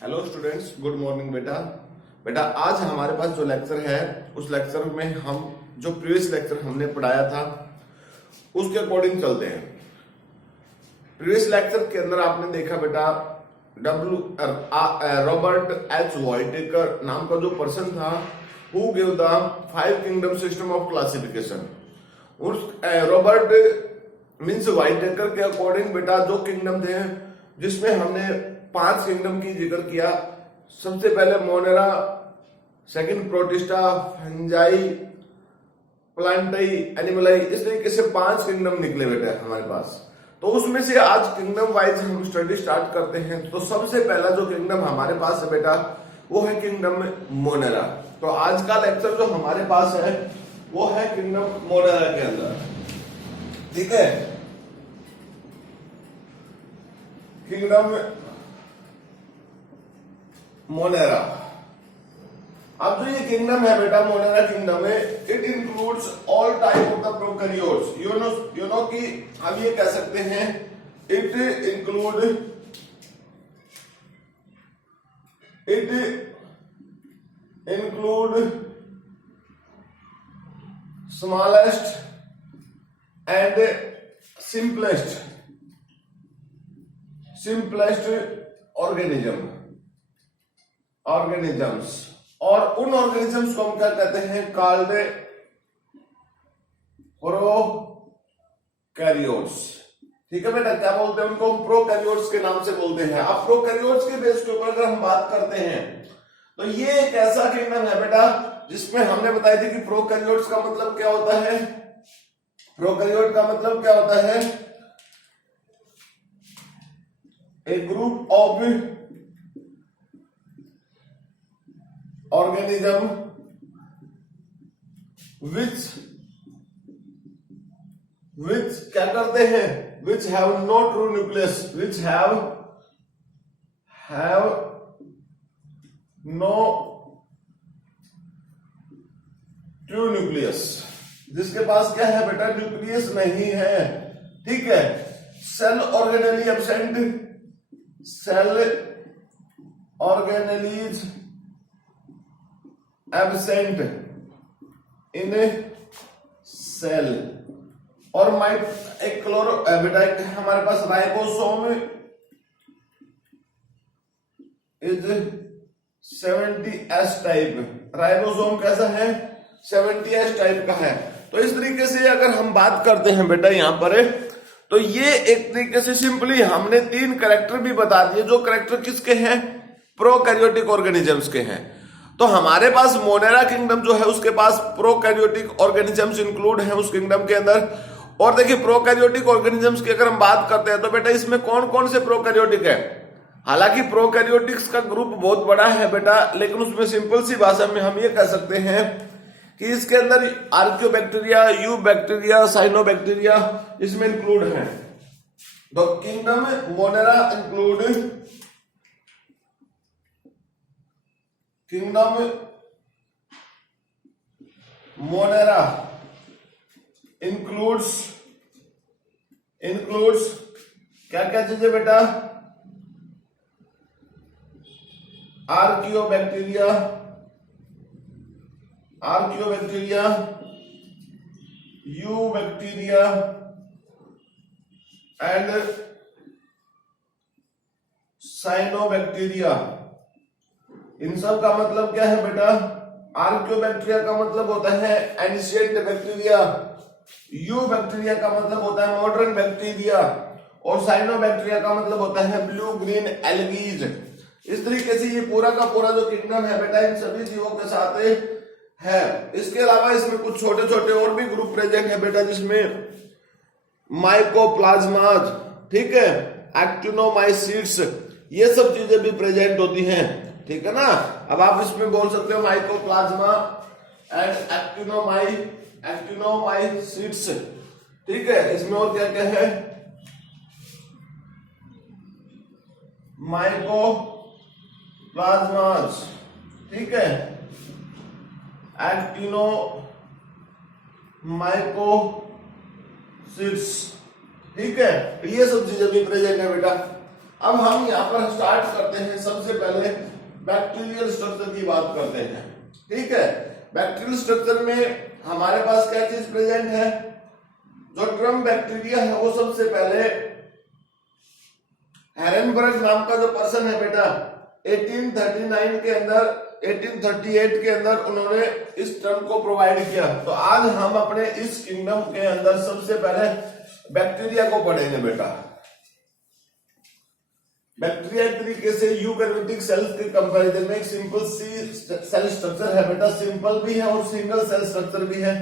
Hello students, good morning बेटा। बेटा आज हमारे पास जो लेक्चर है उस लेक्चर में हम जो प्रीवियस लेक्चर हमने पढ़ाया था उसके अकॉर्डिंग चलते हैं। प्रीवियस लेक्चर के अंदर आपने देखा बेटा रॉबर्ट एच व्हाइटेकर नाम का जो पर्सन था who give the 5 kingdom system of classification. उस रॉबर्ट मीन्स व्हाइटेकर के अकॉर्डिंग बेटा जो किंगडम थे जिसमें हमने 5 किंगडम की जिक्र किया। सबसे पहले Monera, second Protista, Fungi, Plantae, Animalia, इस तरीके से 5 किंगडम निकले बेटा हमारे पास। तो उसमें से आज किंगडम वाइज हम स्टडी स्टार्ट करते हैं। तो सबसे पहला जो किंगडम हमारे पास है बेटा वो है किंगडम मोनेरा। तो आज का लेक्चर जो हमारे पास है वो है किंगडम मोनेरा के अंदर, ठीक है। Kingdom Monera. अब जो ये किंगडम है बेटा मोनेरा किंगडम है, it includes all type of the prokaryotes. You know कि हम ये कह सकते हैं it include smallest and simplest organisms. और उन ऑर्गेनिजम्स को हम क्या कहते हैं? Called prokaryotes. ठीक है बेटा, क्या बोलते हैं उनको? प्रोकैरियोट्स के नाम से बोलते हैं। अब प्रोकैरियोट्स के बेस के ऊपर अगर हम बात करते हैं तो ये एक ऐसा किंगडम है बेटा जिसमें हमने बताई थी कि प्रोकैरियोट्स का मतलब क्या होता है। प्रोकैरियोट का मतलब क्या होता है? A group of organism which क्या करते हैं? Which have no true nucleus, which have no true nucleus, जिसके पास क्या है बेटा? न्यूक्लियस नहीं है, ठीक है। Cell organelles absent, cell organelles absent in cell. और माइट एक क्लोरो बेटा एक हमारे पास ribosome is 70S type. Ribosome कैसा है? 70S टाइप का है। तो इस तरीके से अगर हम बात करते हैं बेटा यहां पर, तो ये एक तरीके से सिंपली हमने 3 कैरेक्टर भी बता दिए जो कैरेक्टर किसके हैं? प्रोकैरियोटिक ऑर्गेनिजम्स के हैं। तो हमारे पास मोनेरा किंगडम जो है उसके पास प्रोकैरियोटिक ऑर्गेनिजम्स इंक्लूड हैं उस किंगडम के अंदर। और देखिए प्रोकैरियोटिक ऑर्गेनिजम्स की अगर हम बात करते हैं तो बेटा इसमें कौन कौन से प्रोकैरियोटिक है? हालांकि प्रोकैरियोटिक्स का ग्रुप बहुत बड़ा है बेटा, लेकिन उसमें सिंपल सी भाषा में हम ये कह सकते हैं कि इसके अंदर आर्कियोबैक्टीरिया, यू बैक्टीरिया, साइनोबैक्टीरिया इसमें इंक्लूड हैं। तो किंगडम मोनेरा इंक्लूड्स क्या क्या चीजें बेटा? Archaebacteria, eubacteria and cyanobacteria. इन सब का मतलब क्या है बेटा? आर्कियोबैक्टीरिया का मतलब होता है एंशिएंट बैक्टीरिया, यू बैक्टीरिया का मतलब होता है मॉडर्न बैक्टीरिया, और साइनोबैक्टीरिया का मतलब होता है ब्लू ग्रीन एल्गीज। इस तरीके से ये पूरा का पूरा जो किंगडम है बेटा इन सभी जीवों के साथ है। इसके अलावा इसमें कुछ छोटे छोटे और भी ग्रुप प्रेजेंट है बेटा, जिसमें माइकोप्लाज्माज, ठीक है, एक्टिनोमाइसीट्स, ये सब चीजें भी प्रेजेंट होती हैं, ठीक है ना। अब आप इसमें बोल सकते हो माइकोप्लाज्मा एंड एक्टिनोमाइसीट्स, ठीक है। इसमें और क्या क्या है? माइकोप्लाज्माज, ठीक है, एक्टिनोमाइकोसिट्स, ठीक है। ये सब चीजें भी प्रेजेंट है बेटा। अब हम यहाँ पर स्टार्ट करते हैं, सबसे पहले बैक्टीरियल स्ट्रक्चर की बात करते हैं। ठीक है, बैक्टीरियल स्ट्रक्चर में हमारे पास क्या चीज प्रेजेंट है? जो ट्रम बैक्टीरिया है वो सबसे पहले हेरेनबर्ग नाम का जो पर्सन है बेटा, 1838 के अंदर उन्होंने इस टर्म को प्रोवाइड किया। तो आज हम अपने इस किंगडम के अंदर सबसे पहले बैक्टीरिया को पढ़ेंगे बेटा। बैक्टीरिया एक तरीके से यूकैरियोटिक सेल्स के कंपैरिजन में एक सिंपल सेल स्ट्रक्चर है बेटा। सिंपल भी है और सिंगल सेल स्ट्रक्चर भी है।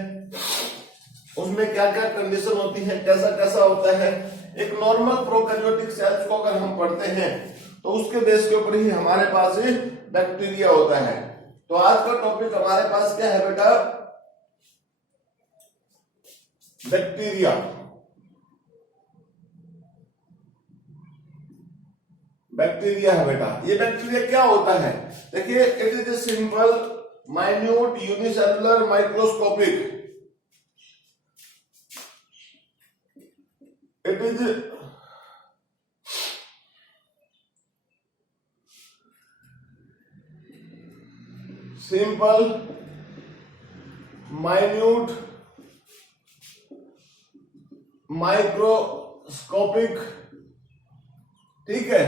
उसमें क्या क्या कंडीशन होती है, कैसा कैसा होता है। एक नॉर्मल प्रोकैरियोटिक सेल्स को अगर हम पढ़ते हैं तो उसके बेस के ऊपर ही हमारे पास बैक्टीरिया होता है। तो आज का टॉपिक हमारे पास क्या है बेटा? बैक्टीरिया। बैक्टीरिया है बेटा। ये बैक्टीरिया क्या होता है? देखिए, it is a simple minute unicellular microscopic. It is simple minute microscopic. ठीक है,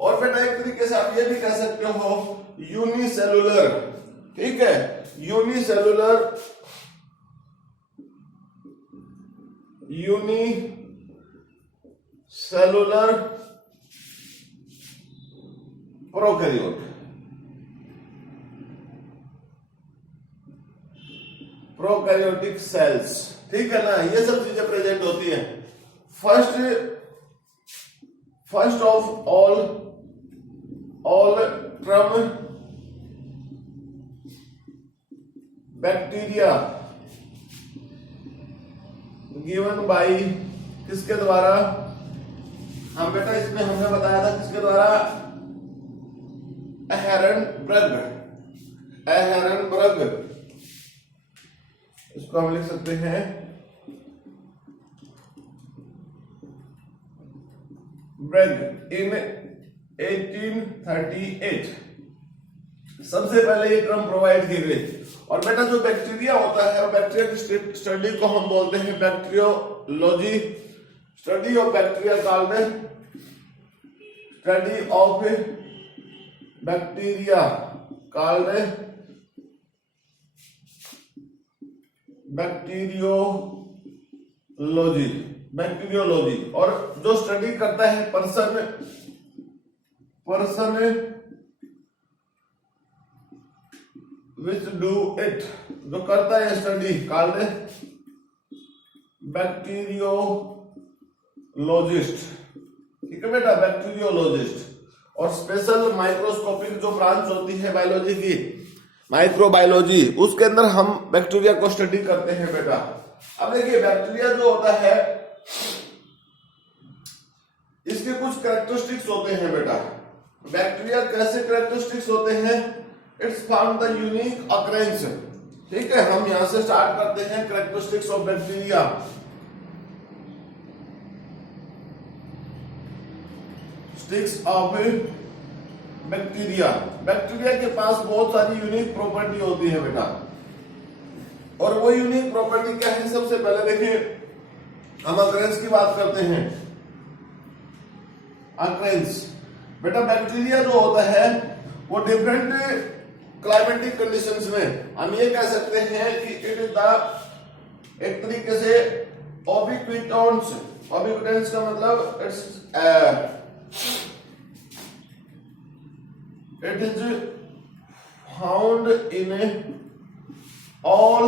और बेटा एक तरीके से आप ये भी कह सकते हो यूनिसेलुलर। ठीक है, यूनिसेलुलर प्रोकैरियोट। प्रोकैरियोटिक सेल्स, ठीक है ना, ये सब चीजें प्रेजेंट होती हैं। First of all term bacteria given by किसके द्वारा? हम बेटा इसमें हमने बताया था किसके द्वारा? हेरेनबर्ग। इसको हम लिख सकते हैं ब्रग इन 1838। सबसे पहले ये टर्म प्रोवाइड की गई। और बेटा जो बैक्टीरिया होता है, बैक्टीरिया की स्टडी को हम बोलते हैं bacteriology. Study of bacteria called study of bacteria called bacteriology. और जो स्टडी करता है पर्सन विच डू इट, जो करता है स्टडी कॉल्ड बैक्टीरियोलॉजिस्ट। ठीक है बेटा, बैक्टीरियोलॉजिस्ट। और स्पेशल माइक्रोस्कोपिक जो ब्रांच होती है बायोलॉजी की, माइक्रोबायोलॉजी, उसके अंदर हम बैक्टीरिया को स्टडी करते हैं बेटा। अब देखिए, बैक्टीरिया जो होता है इसके कुछ कैरेक्टरिस्टिक्स होते हैं बेटा। बैक्टीरिया कैसे कैरेक्टरिस्टिक्स होते हैं? It's found the unique occurrence. ठीक है, हम यहां से स्टार्ट करते हैं characteristics of bacteria. Sticks of bacteria. Bacteria के पास बहुत सारी यूनिक प्रॉपर्टी होती है बेटा। और वो यूनिक प्रॉपर्टी क्या है? सबसे पहले देखिए, हम अकरेंस की बात करते हैं। अकरेंस बेटा, बैक्टीरिया जो होता है वो डिफरेंट क्लाइमेटिक कंडीशंस में हम ये कह सकते हैं कि इट इज द एक तरीके से ओबिक्विटेंस। ओबिक्विटेंस का मतलब it is found in all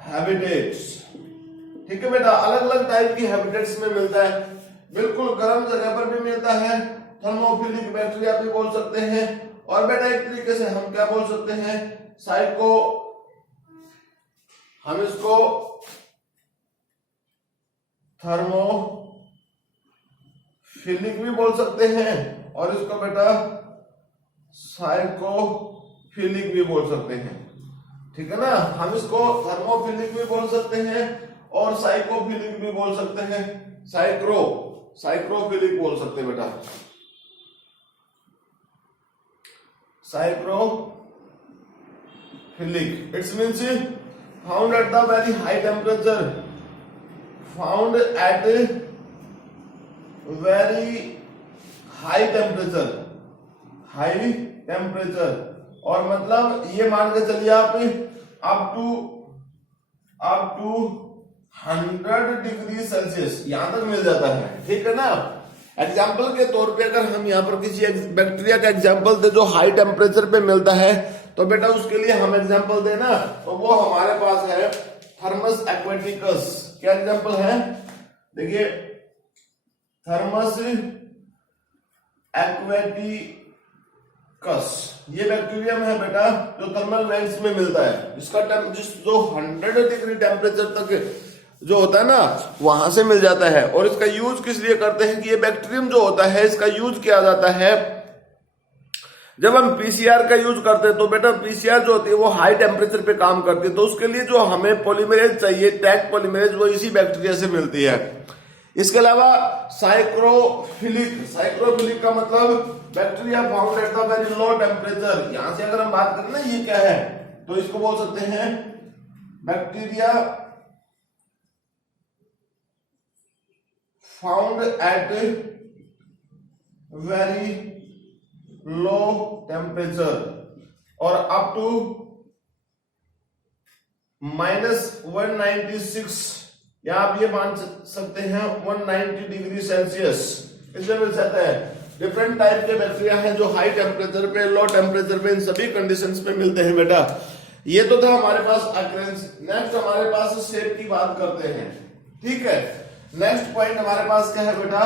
habitats. ठीक है बेटा, अलग अलग टाइप की हैबिटेट्स में मिलता है। बिल्कुल गर्म जगह पर भी मिलता है, थर्मोफिलिक बैक्टीरिया भी बोल सकते हैं। और बेटा एक तरीके से हम क्या बोल सकते हैं? हम इसको थर्मोफिलिक भी बोल सकते हैं और इसको बेटा साइकोफिलिक भी बोल सकते हैं। ठीक है ना, हम इसको थर्मोफिलिक भी बोल सकते हैं और साइकोफिलिक भी बोल सकते हैं। साइक्रोफिलिक बोल सकते हैं बेटा, psychrophilic. It's means found at the very high temperature, found at very high temperature, high temperature. और मतलब ये मान के चलिए आप अप टू 100 डिग्री सेल्सियस यहां तक मिल जाता है, ठीक है ना। एग्जाम्पल के तौर पे अगर हम यहाँ पर किसी बैक्टीरिया का एग्जाम्पल दे जो हाई टेम्परेचर पे मिलता है, तो बेटा उसके लिए हम एग्जाम्पल देना, तो वो हमारे पास है थर्मस एक्वेटिकस। क्या एग्जाम्पल है, देखिए थर्मस एक्वेटिकस, ये बैक्टीरियम है बेटा जो थर्मल वेंट्स में मिलता है, जिसका जो 100 डिग्री टेम्परेचर तक जो होता है ना वहां से मिल जाता है। और इसका यूज किस लिए करते हैं कि ये बैक्टीरियम जो होता है इसका यूज किया जाता है जब हम पीसीआर का यूज करते हैं, तो बेटा पीसीआर जो होती है वो हाई टेम्परेचर पे काम करती है, तो उसके लिए जो हमें पॉलीमरेज चाहिए, टैग पॉलीमरेज, वो इसी बैक्टीरिया से मिलती है। इसके अलावा साइक्रोफिलिक, साइक्रोफिलिक का मतलब bacteria found at the very low temperature. यहां से अगर हम बात करें ना ये क्या है, तो इसको बोल सकते हैं bacteria found at very low temperature और अप टू -196, या आप ये मान सकते हैं 190 डिग्री सेल्सियस, इसमें मिल जाता है। डिफरेंट टाइप के बैक्टीरिया हैं जो हाई टेम्परेचर पे, लो टेम्परेचर पे, इन सभी कंडीशंस पे मिलते हैं बेटा। ये तो था हमारे पास अक्रेंस। नेक्स्ट हमारे पास शेप की बात करते हैं, ठीक है। नेक्स्ट पॉइंट हमारे पास क्या है बेटा,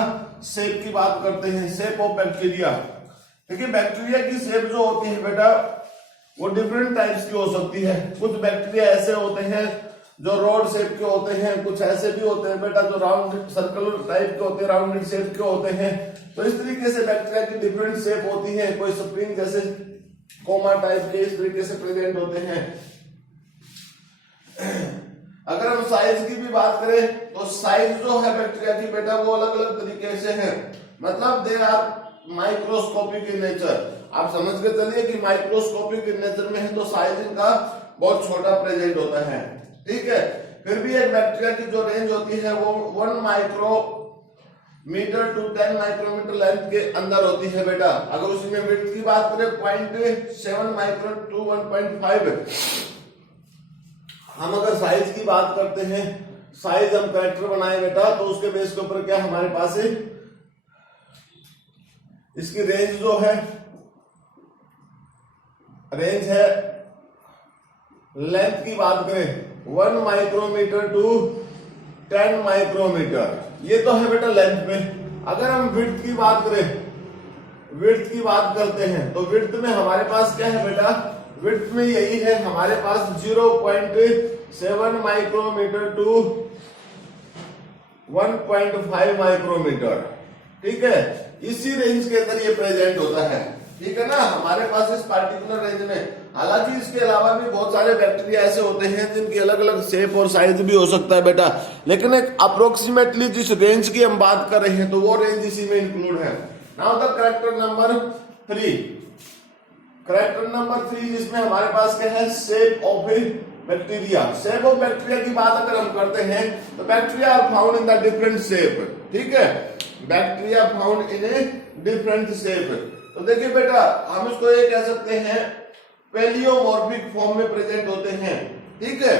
शेप की बात करते हैं, शेप ऑफ बैक्टीरिया। देखिए बैक्टीरिया की शेप जो होती है बेटा वो डिफरेंट टाइप्स की हो सकती है। कुछ बैक्टीरिया ऐसे होते हैं जो रोड शेप के होते हैं, कुछ ऐसे भी होते हैं बेटा जो राउंड सर्कुलर टाइप के होते हैं, राउंडेड शेप के होते हैं। तो इस तरीके से बैक्टीरिया की डिफरेंट शेप होती है। कोई स्प्रिंग जैसे कोमा टाइप के इस तरीके से प्रेजेंट होते हैं। अगर हम साइज की भी बात करें तो साइज जो है बैक्टीरिया की बेटा वो अलग अलग तरीके से है, मतलब they are microscopic in nature. आप समझ के चलिए कि माइक्रोस्कोपिक इन नेचर में है तो साइज इनका बहुत छोटा प्रेजेंट होता है, ठीक है। फिर भी एक बैक्टीरिया की जो रेंज होती है वो 1 माइक्रोमीटर टू 10 माइक्रोमीटर लेंथ के अंदर होती है बेटा। अगर उसमें विड्थ की बात करें 0.7 माइक्रोन टू 1.5। हम अगर साइज की बात करते हैं, साइज हम कैरेक्टर बनाए बेटा, तो उसके बेस के ऊपर क्या हमारे पास है, इसकी रेंज जो है, रेंज है, लेंथ की बात करें 1 माइक्रोमीटर टू 10 माइक्रोमीटर, ये तो है बेटा लेंथ में। अगर हम विड्थ की बात करें, विड्थ की बात करते हैं, तो विड्थ में हमारे पास क्या है बेटा, विड्थ में यही है हमारे पास 0.7 माइक्रोमीटर टू 1.5 माइक्रोमीटर, ठीक है। इसी रेंज के अंदर ये प्रेजेंट होता है, ठीक है ना, हमारे पास इस पार्टिकुलर रेंज में। हालांकि इसके अलावा भी बहुत सारे बैक्टीरिया ऐसे होते हैं जिनकी अलग अलग शेप और साइज भी हो सकता है बेटा, लेकिन एक अप्रोक्सीमेटली जिस रेंज की हम बात कर रहे हैं तो वो रेंज इसी में इंक्लूड है। Now the character number 3, character number 3 जिसमें हमारे पास क्या है, shape of bacteria. Shape of bacteria की बात अगर हम करते हैं तो bacteria are found in the different shape, ठीक है, bacteria found in a different shape. तो देखिए बेटा हम इसको ये कह सकते हैं पैलियोमॉर्फिक फॉर्म में प्रेजेंट होते हैं, ठीक है।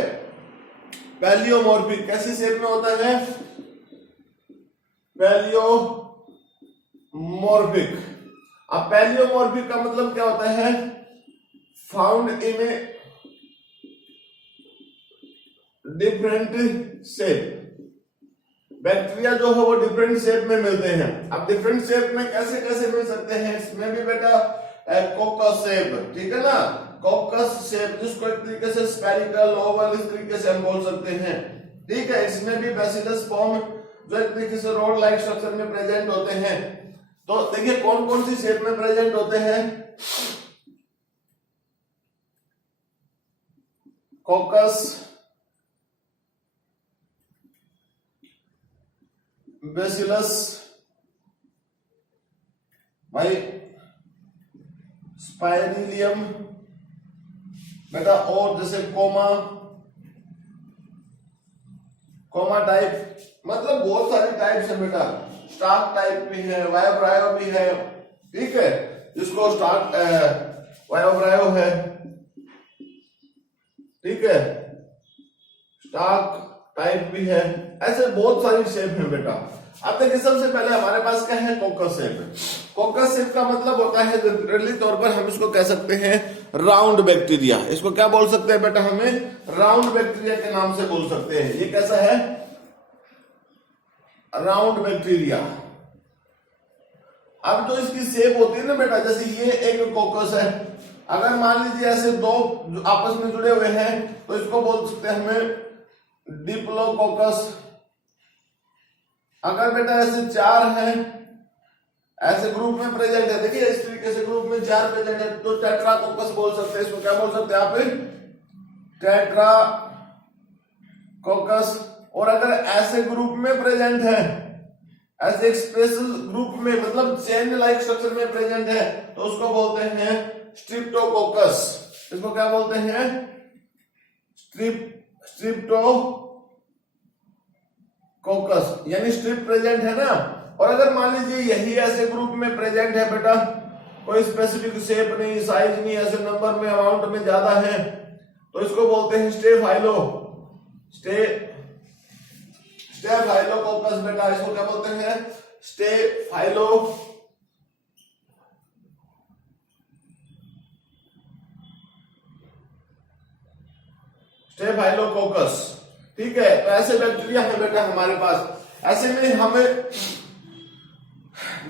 पैलियोमॉर्फिक कैसी शेप में होता है, पैलियोमॉर्फिक। अब पैलियोमॉर्फिक का मतलब क्या होता है, found in a different shape. Bacteria जो है वो डिफरेंट शेप में मिलते हैं। अब डिफरेंट शेप में कैसे कैसे मिल सकते हैं, इसमें भी बेटा कोकस शेप, ठीक है ना, कोकस शेप, जिसको एक तरीके से स्फेरिकल, ओवल, इस तरीके से हम बोल सकते हैं, ठीक है। इसमें भी बैसिलस फॉर्म जो एक तरीके से रोड लाइक स्ट्रक्चर में प्रेजेंट होते हैं। तो देखिए कौन कौन सी शेप में प्रेजेंट होते हैं, कोकस, बैसिलस, भाई स्पाइरिलियम बेटा, और जैसे कोमा टाइप, मतलब बहुत सारी टाइप्स है बेटा। स्टार्क टाइप भी है, वायोब्रायो भी है, ठीक है, जिसको स्टार्क वायोब्रायो है, ठीक है, स्टार्क टाइप भी है, ऐसे बहुत सारी शेप है बेटा। अब देखिए सबसे पहले हमारे पास क्या है, कोकस शेप। कोकस शेप का मतलब होता है जनरली तौर पर हम इसको कह सकते हैं राउंड बैक्टीरिया। इसको क्या बोल सकते हैं बेटा, हमें राउंड बैक्टीरिया के नाम से बोल सकते हैं। ये कैसा है, राउंड बैक्टीरिया। अब जो इसकी शेप होती है ना बेटा, जैसे ये एक कोकस है, अगर मान लीजिए ऐसे दो आपस में जुड़े हुए हैं तो इसको बोल सकते हैं हमें डिप्लोकोकस। अगर बेटा ऐसे चार हैं, ऐसे ग्रुप में प्रेजेंट है, देखिए इस तरीके से ग्रुप में चार प्रेजेंट है तो टेट्राकोकस बोल सकते हैं। इसको क्या बोल सकते हैं आप, टेट्राकोकस। और अगर ऐसे ग्रुप में प्रेजेंट है, ऐसे एक स्पेशल ग्रुप में, मतलब चेन लाइक स्ट्रक्चर में प्रेजेंट है, तो उसको बोलते हैं स्ट्रिप्टोकोकस। इसको क्या बोलते हैं, स्ट्रिप्टोकोकस, यानी स्ट्रिप प्रेजेंट है ना। और अगर मान लीजिए यही ऐसे ग्रुप में प्रेजेंट है बेटा, कोई स्पेसिफिक शेप नहीं, साइज नहीं, ऐसे नंबर में अमाउंट में ज्यादा है, तो इसको बोलते हैं स्टेफाइलोकोकस बेटा। इसको क्या बोलते हैं, स्टेफाइलोकोकस, ठीक है। तो ऐसे बैक्टीरिया है बेटा हमारे पास। ऐसे में हमें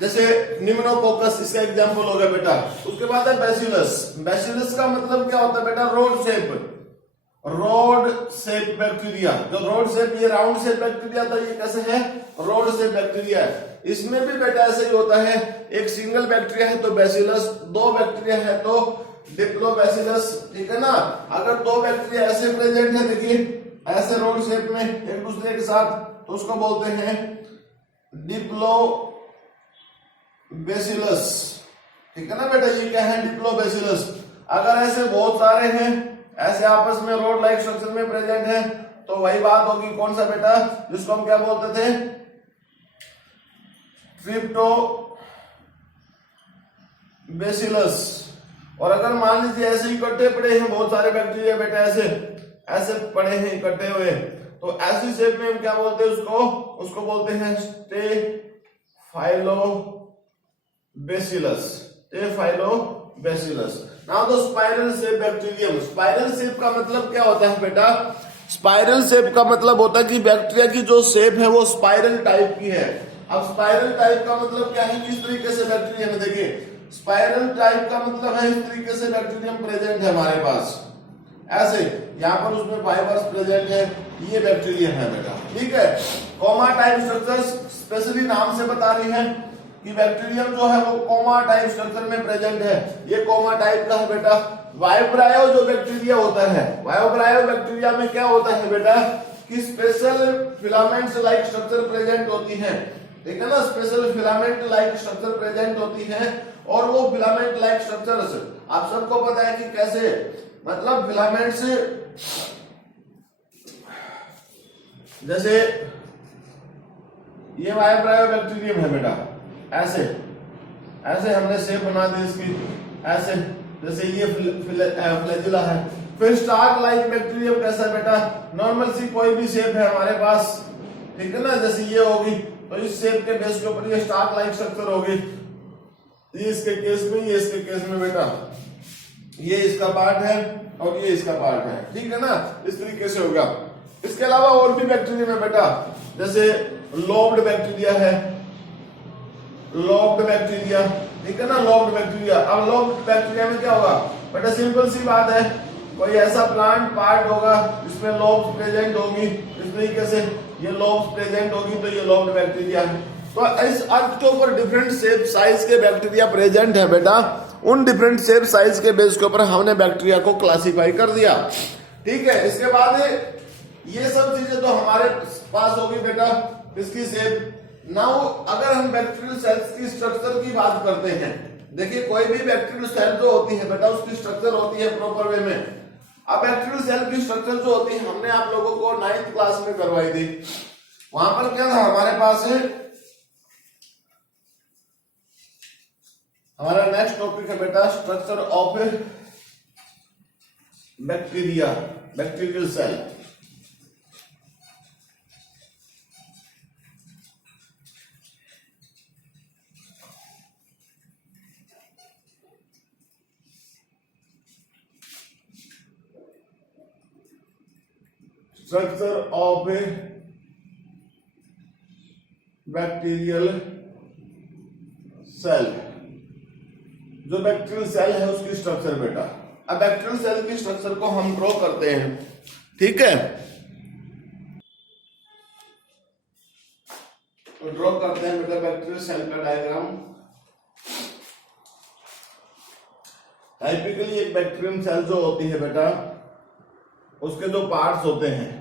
जैसे निम्नोकोकस इसका एग्जांपल हो गया बेटा। उसके बाद है बैसिलस। बैसिलस का मतलब क्या होता है बेटा, रोड शेप बैक्टीरिया। जो रोड शेप, ये राउंड शेप बैक्टीरिया था, ये कैसे है, रोड शेप बैक्टीरिया है। इसमें भी बेटा ऐसे ही होता है, एक सिंगल बैक्टीरिया है तो बैसिलस, दो बैक्टीरिया है तो डिप्लोबैसिलस, ठीक है ना। अगर दो बैक्टीरिया ऐसे प्रेजेंट है, देखिए ऐसे रोड शेप में एक दूसरे के साथ, तो उसको बोलते हैं डिप्लोबैसिलस, ठीक है ना बेटा। ये क्या है, डिप्लोबैसिलस। अगर ऐसे बहुत सारे हैं, ऐसे आपस में रोड लाइक स्ट्रक्चर में प्रेजेंट है, तो वही बात होगी, कौन सा बेटा, जिसको हम क्या बोलते थे, स्ट्रिप्टोबैसिलस। और अगर मान लीजिए ऐसे इकट्ठे पड़े हैं बहुत सारे बैक्टीरिया बेटा, ऐसे पड़े हैं इकट्ठे हुए, तो ऐसी शेप में हम क्या बोलते हैं, उसको बोलते हैं staphylobacillus. Now the spiral shape bacterium. Spiral shape का मतलब क्या होता है बेटा, स्पाइरल शेप का मतलब होता है कि बैक्टीरिया की जो शेप है वो स्पाइरल टाइप की है। अब स्पाइरल टाइप का मतलब क्या है, किस तरीके से बैक्टीरिया में, देखिए स्पाइरल टाइप का मतलब है इस तरीके से बैक्टीरियम प्रेजेंट है हमारे पास, ऐसे यहाँ पर उसमें फाइबर्स प्रेजेंट है, ये बैक्टीरिया है बेटा, ठीक है। कोमा टाइप स्ट्रक्चर स्पेशली नाम से बता रही है कि बैक्टीरियम जो है वो कोमा टाइप स्ट्रक्चर में प्रेजेंट है। ये कोमा टाइप का है बेटा। वायोब्रायो जो बैक्टीरिया होता है, वायोब्रायो बैक्टीरिया में क्या होता है बेटा, कि special filaments like structure present होती है, ठीक है ना। Special filament like structure present होती है, और वो फिलामेंट लाइक स्ट्रक्चर्स आप सबको पता है कि कैसे, मतलब फिलामेंट्स जैसे ये वायोब्रायो बैक्टीरियम है बेटा, ऐसे हमने शेप बना दी इसकी, ऐसे जैसे ये फ्लैजिला है। फिर स्टार्क लाइक बैक्टीरियम कैसा है बेटा, नॉर्मल सी कोई भी शेप है हमारे पास, ठीक है ना, जैसे ये होगी तो इस शेप के बेस के ऊपर ये स्टार्क लाइक स्ट्रक्चर होगी। ये इसके केस में, ये इसके केस में बेटा, ये इसका पार्ट है और ये इसका पार्ट है, ठीक है ना, इस तरीके से होगा। इसके अलावा और भी बैक्टीरिया में बेटा, जैसे लोब्ड बैक्टीरिया है, लोब्ड बैक्टीरिया, ठीक है ना, लोब्ड बैक्टीरिया। अब लोब्ड बैक्टीरिया में क्या होगा बेटा, सिंपल सी बात है, कोई ऐसा प्लांट पार्ट होगा जिसमें लोब्स प्रेजेंट होगी, इस तरीके से ये लोब्स प्रेजेंट होगी, तो ये लोब्ड बैक्टीरिया है। तो इस अर्थ के ऊपर डिफरेंट शेप साइज के बैक्टीरिया प्रेजेंट है बेटा, उन डिफरेंट शेप साइज के बेस के ऊपर हमने बैक्टीरिया को क्लासिफाई कर दिया, ठीक है। इसके बाद ये सब चीजें तो हमारे पास होगी बेटा, इसकी शेप नाउ अगर हम बैक्टीरियल सेल्स की स्ट्रक्चर की बात करते हैं, देखिए कोई भी बैक्टीरियल सेल जो होती है बेटा उसकी स्ट्रक्चर होती है प्रॉपर वे में। अब बैक्टीरियल सेल की स्ट्रक्चर जो होती है हमने आप लोगों को 9th क्लास में करवाई थी। वहां पर क्या था हमारे पास है, हमारा नेक्स्ट टॉपिक है बेटा structure of bacteria, bacterial cell. Structure of a bacterial cell, जो बैक्टीरियल सेल है उसकी स्ट्रक्चर बेटा। अब बैक्टीरियल सेल की स्ट्रक्चर को हम ड्रॉ करते हैं, ठीक है। तो ड्रॉ करते हैं बेटा बैक्टीरियल सेल का डायग्राम। टाइपिकली एक बैक्टीरियल सेल जो होती है बेटा उसके जो पार्ट्स होते हैं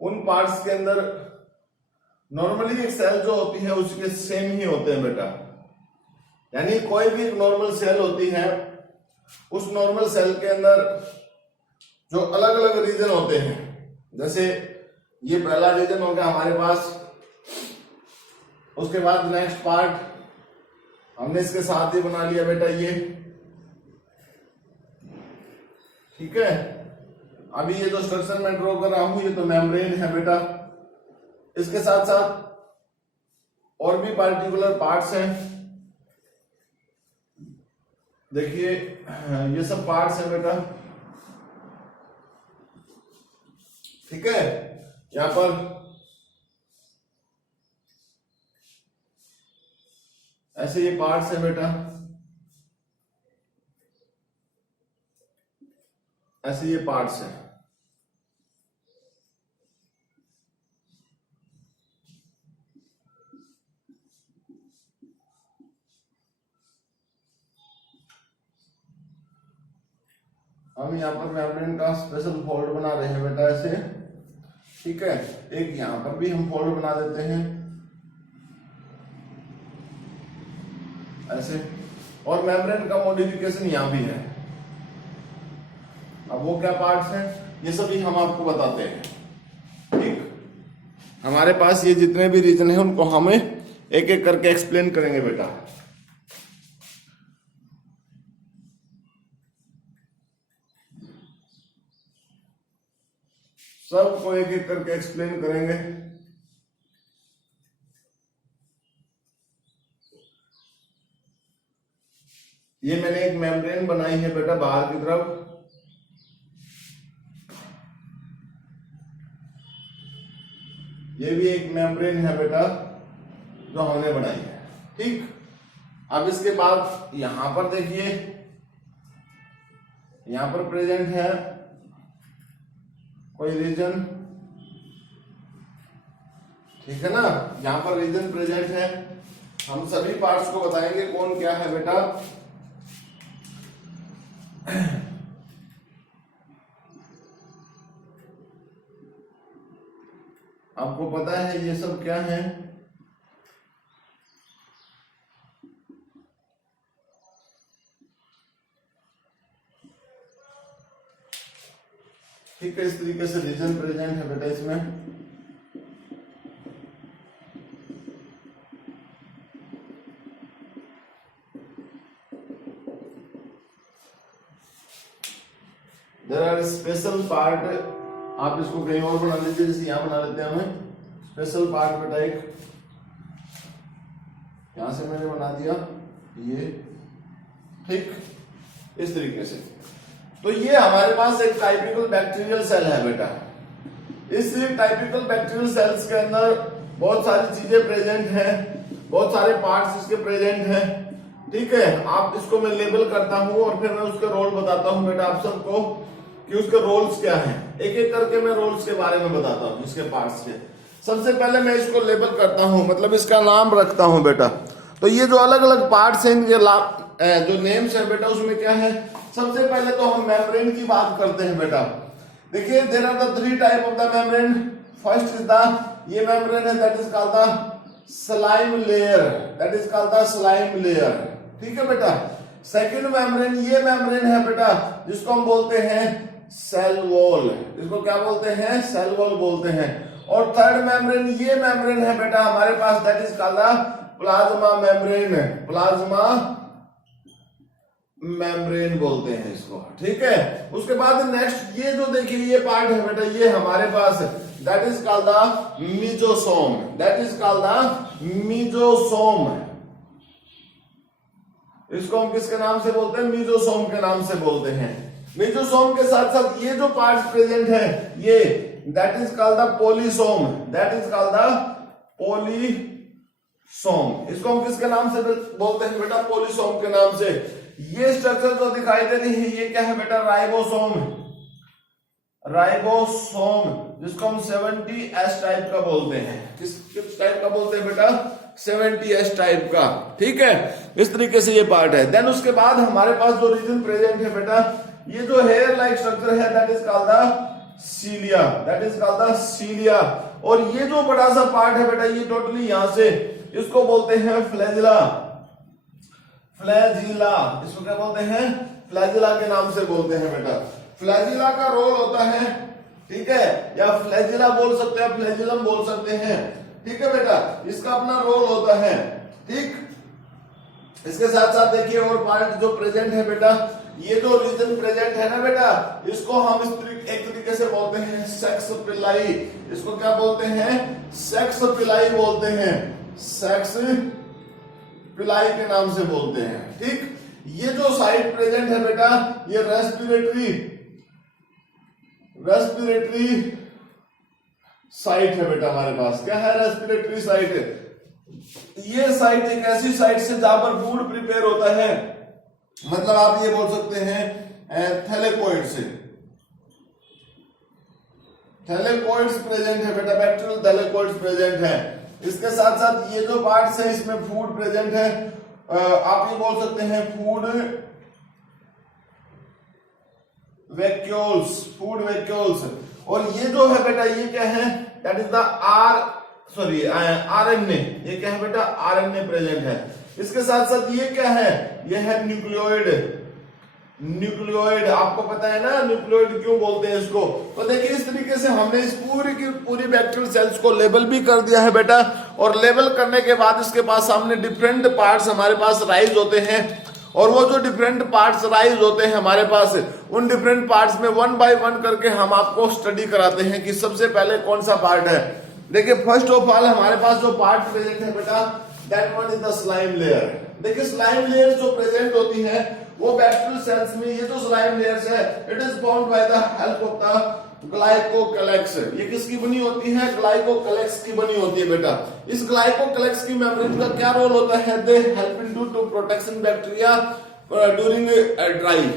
उन पार्ट्स के अंदर नॉर्मली एक सेल जो होती है उसके सेम ही होते हैं बेटा। यानी कोई भी एक नॉर्मल सेल होती है, उस नॉर्मल सेल के अंदर जो अलग अलग रीजन होते हैं, जैसे ये पहला रीजन हो गया हमारे पास, उसके बाद नेक्स्ट पार्ट हमने इसके साथ ही बना लिया बेटा ये, ठीक है। अभी ये जो स्ट्रक्चर मैं ड्रॉ कर रहा हूं ये तो मेम्ब्रेन है बेटा। इसके साथ साथ और भी पार्टिकुलर पार्ट्स हैं, देखिए ये सब पार्ट्स हैं बेटा, ठीक है। यहां पर ऐसे ये पार्ट्स हैं बेटा, ऐसे ये पार्ट्स हैं। हम यहाँ पर मेम्ब्रेन का स्पेशल फोल्ड बना रहे हैं बेटा ऐसे, ठीक है। एक यहां पर भी हम फोल्ड बना देते हैं ऐसे, और मेम्ब्रेन का मॉडिफिकेशन यहां भी है। अब वो क्या पार्ट्स हैं ये सभी हम आपको बताते हैं, ठीक। हमारे पास ये जितने भी रीजन हैं उनको हमें एक एक करके एक्सप्लेन करेंगे बेटा। सबको एक एक करके एक्सप्लेन करेंगे। ये मैंने एक मेम्ब्रेन बनाई है बेटा बाहर की तरफ, ये भी एक मेम्ब्रेन है बेटा जो हमने बनाई है, ठीक। अब इसके बाद यहां पर देखिए, यहां पर प्रेजेंट है कोई रीजन, ठीक है ना। यहां पर रीजन प्रेजेंट है, हम सभी पार्ट्स को बताएंगे कौन क्या है बेटा। आपको पता है ये सब क्या है, ठीक है। इस तरीके से रीजन प्रेजेंट है बेटा इसमें। देयर आर स्पेशल पार्ट, आप इसको कहीं और बना लीजिए, जैसे यहां बना लेते हैं हमें स्पेशल पार्ट बेटा एक, यहां से मैंने बना दिया ये, ठीक, इस तरीके से। तो ये हमारे पास एक टाइपिकल बैक्टीरियल सेल है बेटा। इस टाइपिकल बैक्टीरियल सेल्स के अंदर बहुत सारी चीजें प्रेजेंट हैं, बहुत सारे पार्ट्स इसके प्रेजेंट हैं, ठीक है। आप इसको मैं लेबल करता हूं और फिर मैं उसके रोल बताता हूं बेटा आप सबको कि उसके रोल्स क्या हैं। एक एक करके मैं रोल्स के बारे में बताता हूं इसके पार्ट्स के। सबसे पहले मैं इसको लेबल करता हूं, मतलब इसका नाम रखता हूं बेटा। तो ये जो अलग अलग पार्ट्स हैं इनके जो नेम्स है बेटा उसमें क्या है, सबसे पहले तो हम मेम्ब्रेन की बात करते हैं बेटा। देखिए there are the 3 type of the membrane. First is the, ये मेम्ब्रेन है that is called the slime layer, that is called the slime layer. ठीक है बेटा। सेकंड मेम्ब्रेन, ये मेम्ब्रेन है बेटा जिसको हम बोलते हैं सेल वॉल, इसको क्या बोलते हैं? सेल वॉल बोलते हैं। और थर्ड मेम्ब्रेन, ये मेम्ब्रेन है बेटा हमारे पास, that is called the plasma membrane, plasma membrane बोलते हैं इसको। ठीक है। उसके बाद नेक्स्ट ये जो देखिए ये पार्ट है बेटा, ये हमारे पास that is called the mesosome, that is called the mesosome. इसको हम किसके नाम से बोलते हैं? मीजोसोम के नाम से बोलते हैं। मीजोसोम के साथ साथ ये जो पार्ट प्रेजेंट है ये that is called the polysome, that is called the polysome. इसको हम किसके नाम से बोलते हैं बेटा? पोलिसोम के नाम से। ये स्ट्रक्चर जो दिखाई दे रही है ये क्या है बेटा? राइबोसोम, राइबोसोम, जिसको हम 70S टाइप का बोलते हैं। किस टाइप का बोलते हैं बेटा? 70S टाइप का। ठीक है। इस तरीके से ये पार्ट है। देन उसके बाद हमारे पास जो रीजन प्रेजेंट है बेटा, ये जो हेयर लाइक स्ट्रक्चर है that is called the cilia, that is called the cilia. और ये जो बड़ा सा पार्ट है बेटा, ये टोटली यहां से, इसको बोलते हैं फ्लैजिला, फ्लैजिला। इसको क्या बोलते हैं? फ्लैजिला के नाम से बोलते हैं बेटा। फ्लैजिला का रोल होता है, ठीक है, या फ्लैजिला बोल सकते हैं, फ्लैजिलम बोल सकते हैं। ठीक है बेटा, इसका अपना रोल होता है। ठीक। इसके साथ साथ देखिए और पार्ट जो प्रेजेंट है बेटा, ये जो रीजन प्रेजेंट है ना बेटा, इसको हम एक तरीके से बोलते हैं सेक्स पिलाई। इसको क्या बोलते हैं? सेक्स पिलाई बोलते हैं, सेक्स पिलाई के नाम से बोलते हैं। ठीक। ये जो साइट प्रेजेंट है बेटा, ये रेस्पिरेटरी साइट है बेटा हमारे पास। क्या है? Respiratory site. ये साइट एक ऐसी साइट से जहां पर फूड प्रिपेयर होता है, मतलब आप ये बोल सकते हैं थैलेकोइड से, थैलेकोइड्स प्रेजेंट है बेटा, बैक्टीरियल थैलेकोइड्स प्रेजेंट है। इसके साथ साथ ये जो पार्ट्स है इसमें फूड प्रेजेंट है, आप ये बोल सकते हैं फूड वैक्यूल्स, फूड वैक्यूल्स। और ये जो है बेटा, ये क्या है? That is the RNA. ये क्या है बेटा? आरएनए प्रेजेंट है। इसके साथ साथ ये क्या है? ये है न्यूक्लियोइड। न्यूक्लियोइड आपको पता है ना, न्यूक्लियोइड क्यों बोलते हैं इसको? तो देखिए इस तरीके से हमने इस पूरी की पूरी बैक्टीरियल सेल्स को लेबल भी कर दिया है बेटा। और लेबल करने के बाद इसके पास सामने डिफरेंट पार्ट्स हमारे पास राइज होते हैं। और वो जो डिफरेंट पार्ट्स राइज होते हैं हमारे पास, उन डिफरेंट पार्ट्स में 1 बाय 1 करके हम आपको स्टडी कराते हैं कि सबसे पहले कौन सा पार्ट है। देखिए फर्स्ट ऑफ ऑल हमारे पास जो पार्ट प्रेजेंट है बेटा, that one is the slime layer. देखिए स्लाइम लेयर जो प्रेजेंट होती है वो बैक्टीरियल सेल्स में, ये जो स्लाइम लेयर्स है it is formed by the help of the glycocalyx. ये किसकी बनी होती है? ग्लाइकोकैलेक्स की बनी होती है बेटा। इस ग्लाइकोकैलेक्स की मेम्ब्रेन का क्या रोल होता है? They help in to protection bacteria during dry.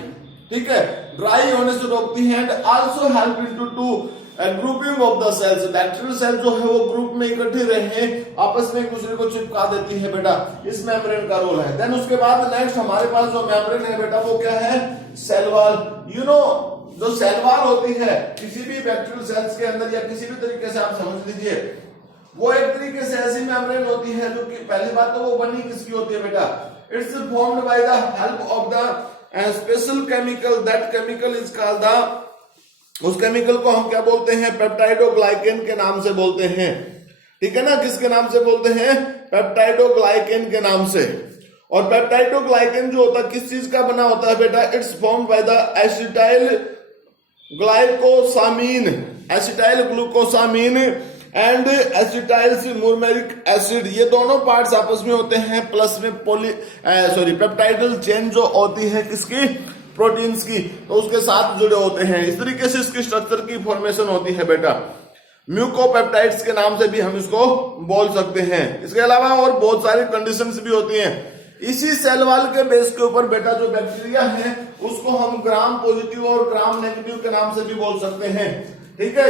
ठीक है, ड्राई होने से रोकती है। And also help in to grouping of the cells. Bacterial cell जो है वो ग्रुप में इकट्ठी रहे, आपस में एक दूसरे को चिपका देती है बेटा। इस मेम्ब्रेन का रोल है। देन उसके बाद नेक्स्ट हमारे पास जो मेम्ब्रेन है बेटा वो क्या है? Cell wall. यू नो जो सेल वॉल होती है किसी भी बैक्टीरियल सेल्स के अंदर, या किसी भी तरीके से आप समझ लीजिए, वो एक तरीके से ऐसी मेम्ब्रेन होती है जो कि पहली बात तो वो बनी किसकी होती है बेटा? It's formed by the help of the special chemical. That chemical is called the, उस केमिकल को हम क्या बोलते हैं? पेप्टाइडोग्लाइकेन के नाम से बोलते हैं। ठीक है ना, किसके नाम से बोलते हैं? पेप्टाइडोग्लाइकेन के नाम से। और पेप्टाइडोग्लाइकेन जो होता है किस चीज का बना होता है बेटा? It's formed by the acetyl glycosamine, acetyl glucosamine and acetyl muramic acid. ये दोनों पार्ट्स आपस में होते हैं, प्लस में पेप्टाइडल चेन जो होती है किसकी? प्रोटीन्स की, तो उसके साथ जुड़े होते हैं। इस तरीके से इसकी स्ट्रक्चर की फॉर्मेशन होती है बेटा। म्यूकोपेप्टाइड्स के नाम से भी हम इसको बोल सकते हैं। इसके अलावा और बहुत सारी कंडीशंस भी होती हैं। इसी सेल वॉल के बेस के ऊपर बेटा जो बैक्टीरिया है उसको हम ग्राम पॉजिटिव और ग्राम नेगेटिव के नाम से भी बोल सकते हैं। ठीक है,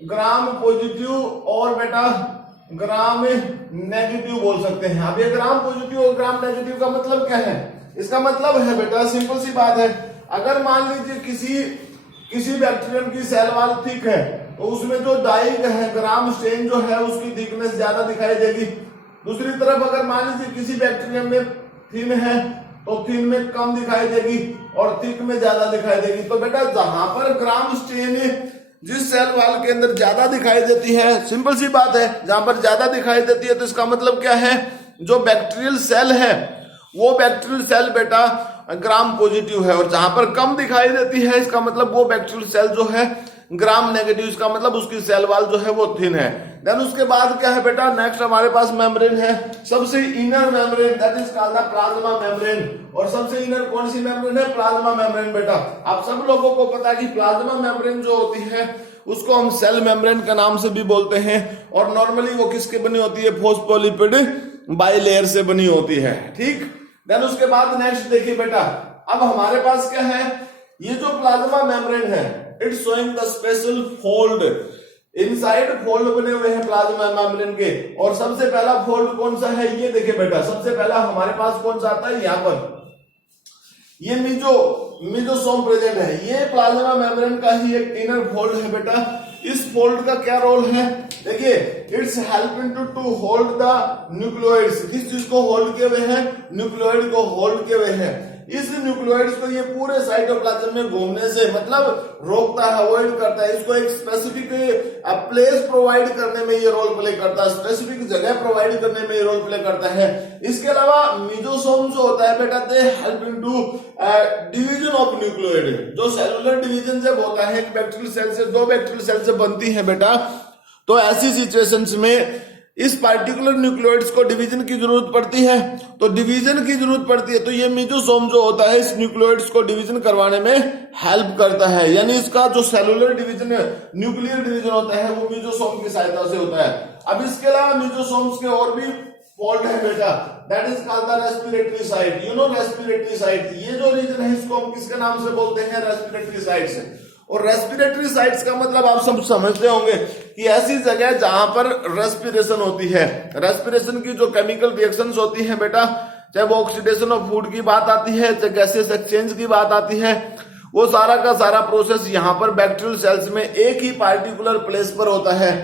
ग्राम पॉजिटिव और बेटा ग्राम नेगेटिव बोल सकते हैं। अब ये ग्राम पॉजिटिव और ग्राम नेगेटिव का मतलब क्या है? इसका मतलब है बेटा सिंपल सी बात है, अगर मान लीजिए किसी बैक्टीरियम की सेल वॉल थिक है तो उसमें जो डाई है ग्राम स्ट्रेन जो है उसकी थिकनेस ज्यादा दिखाई देगी। दूसरी तरफ अगर मान लीजिए किसी बैक्टीरिया में थिन है तो थिन में कम दिखाई देगी और थिक में ज्यादा दिखाई देगी। तो बेटा जहां पर ग्राम स्ट्रेन जिस सेल वाल के अंदर ज्यादा दिखाई देती है, सिंपल सी बात है, जहां पर ज्यादा दिखाई देती है तो इसका मतलब क्या है, जो बैक्टीरियल सेल है वो बैक्टीरियल सेल बेटा ग्राम पॉजिटिव है, और जहां पर कम दिखाई देती है इसका मतलब वो बैक्टीरियल सेल जो है ग्राम नेगेटिव, इसका मतलब उसकी सेल वाल जो है वो थिन है। देन उसके बाद क्या है बेटा, नेक्स्ट हमारे पास मेम्ब्रेन है, सबसे inner membrane that is called the plasma membrane. और सबसे इनर कौन सी मेम्ब्रेन है, प्लाज्मा मेम्ब्रेन। बेटा आप सब लोगों को पता है कि प्लाज्मा मेम्ब्रेन जो होती है उसको हम सेल मेम्ब्रेन के नाम से भी बोलते हैं, और नॉर्मली वो किसके बनी होती है, फोस्फोलिपिड बाइलेयर से बनी होती है, ठीक। देन उसके बाद नेक्स्ट देखिए बेटा, अब हमारे पास क्या है, ये जो प्लाज्मा मेम्ब्रेन है it's showing the special fold, inside fold बने हुए हैं प्लाज्मा मेम्ब्रेन के। और सबसे पहला फोल्ड कौन सा है, ये देखिए बेटा, सबसे पहला हमारे पास कौन सा आता है, यहाँ पर ये मीजोसोम प्रेजेंट है, ये प्लाज्मा मेम्ब्रेन का ही एक इनर फोल्ड है बेटा। इस फोल्ड का क्या रोल है, देखिए it's helping to hold the nucleoids, किस चीज को होल्ड किए हुए हैं, न्यूक्लियोइड को होल्ड किए हुए हैं। इस न्यूक्लियोइड्स को ये पूरे साइटोप्लाज्म में घूमने से मतलब रोकता है, अवॉइड करता है, इसको एक स्पेसिफिक प्लेस प्रोवाइड करने में ये रोल प्ले करता है, स्पेसिफिक जगह प्रोवाइड करने में ये रोल प्ले करता है। इसके अलावा मीजोसोम जो होता है बेटा, they helping to division of nucleoid, जो सेलुलर डिवीजन जब होता है एक बैक्टीरियल सेल से दो बैक्टीरियल सेल से बनती है बेटा, तो ऐसी सिचुएशंस में इस पार्टिकुलर न्यूक्लियोइड्स को डिवीजन की जरूरत पड़ती है, तो डिवीजन की जरूरत पड़ती है, तो ये मीजोसोम जो होता है इस न्यूक्लियोइड्स को डिवीजन करवाने में हेल्प करता है, यानी इसका जो सेलुलर डिवीजन न्यूक्लियर डिवीजन होता है वो मीजोसोम की सहायता से होता है। अब इसके अलावा मीजोसोम्स के और भी फोल्ड है बेटा, that is called the respiratory site, you know respiratory site, ये जो रीजन है इसको हम किसके नाम से बोलते हैं, रेस्पिरेटरी साइट्स। और रेस्पिरेटरी साइट्स का मतलब आप सब समझते होंगे कि ऐसी जगह जहां पर रेस्पिरेशन होती है, रेस्पिरेशन की जो केमिकल रिएक्शंस होती हैं बेटा, चाहे वो ऑक्सीडेशन ऑफ फूड की बात आती है, चाहे गैसेस एक्सचेंज की बात आती है, वो सारा का सारा प्रोसेस यहाँ पर बैक्टीरियल सेल्स में एक ही पार्टिकुलर प्लेस पर होता है,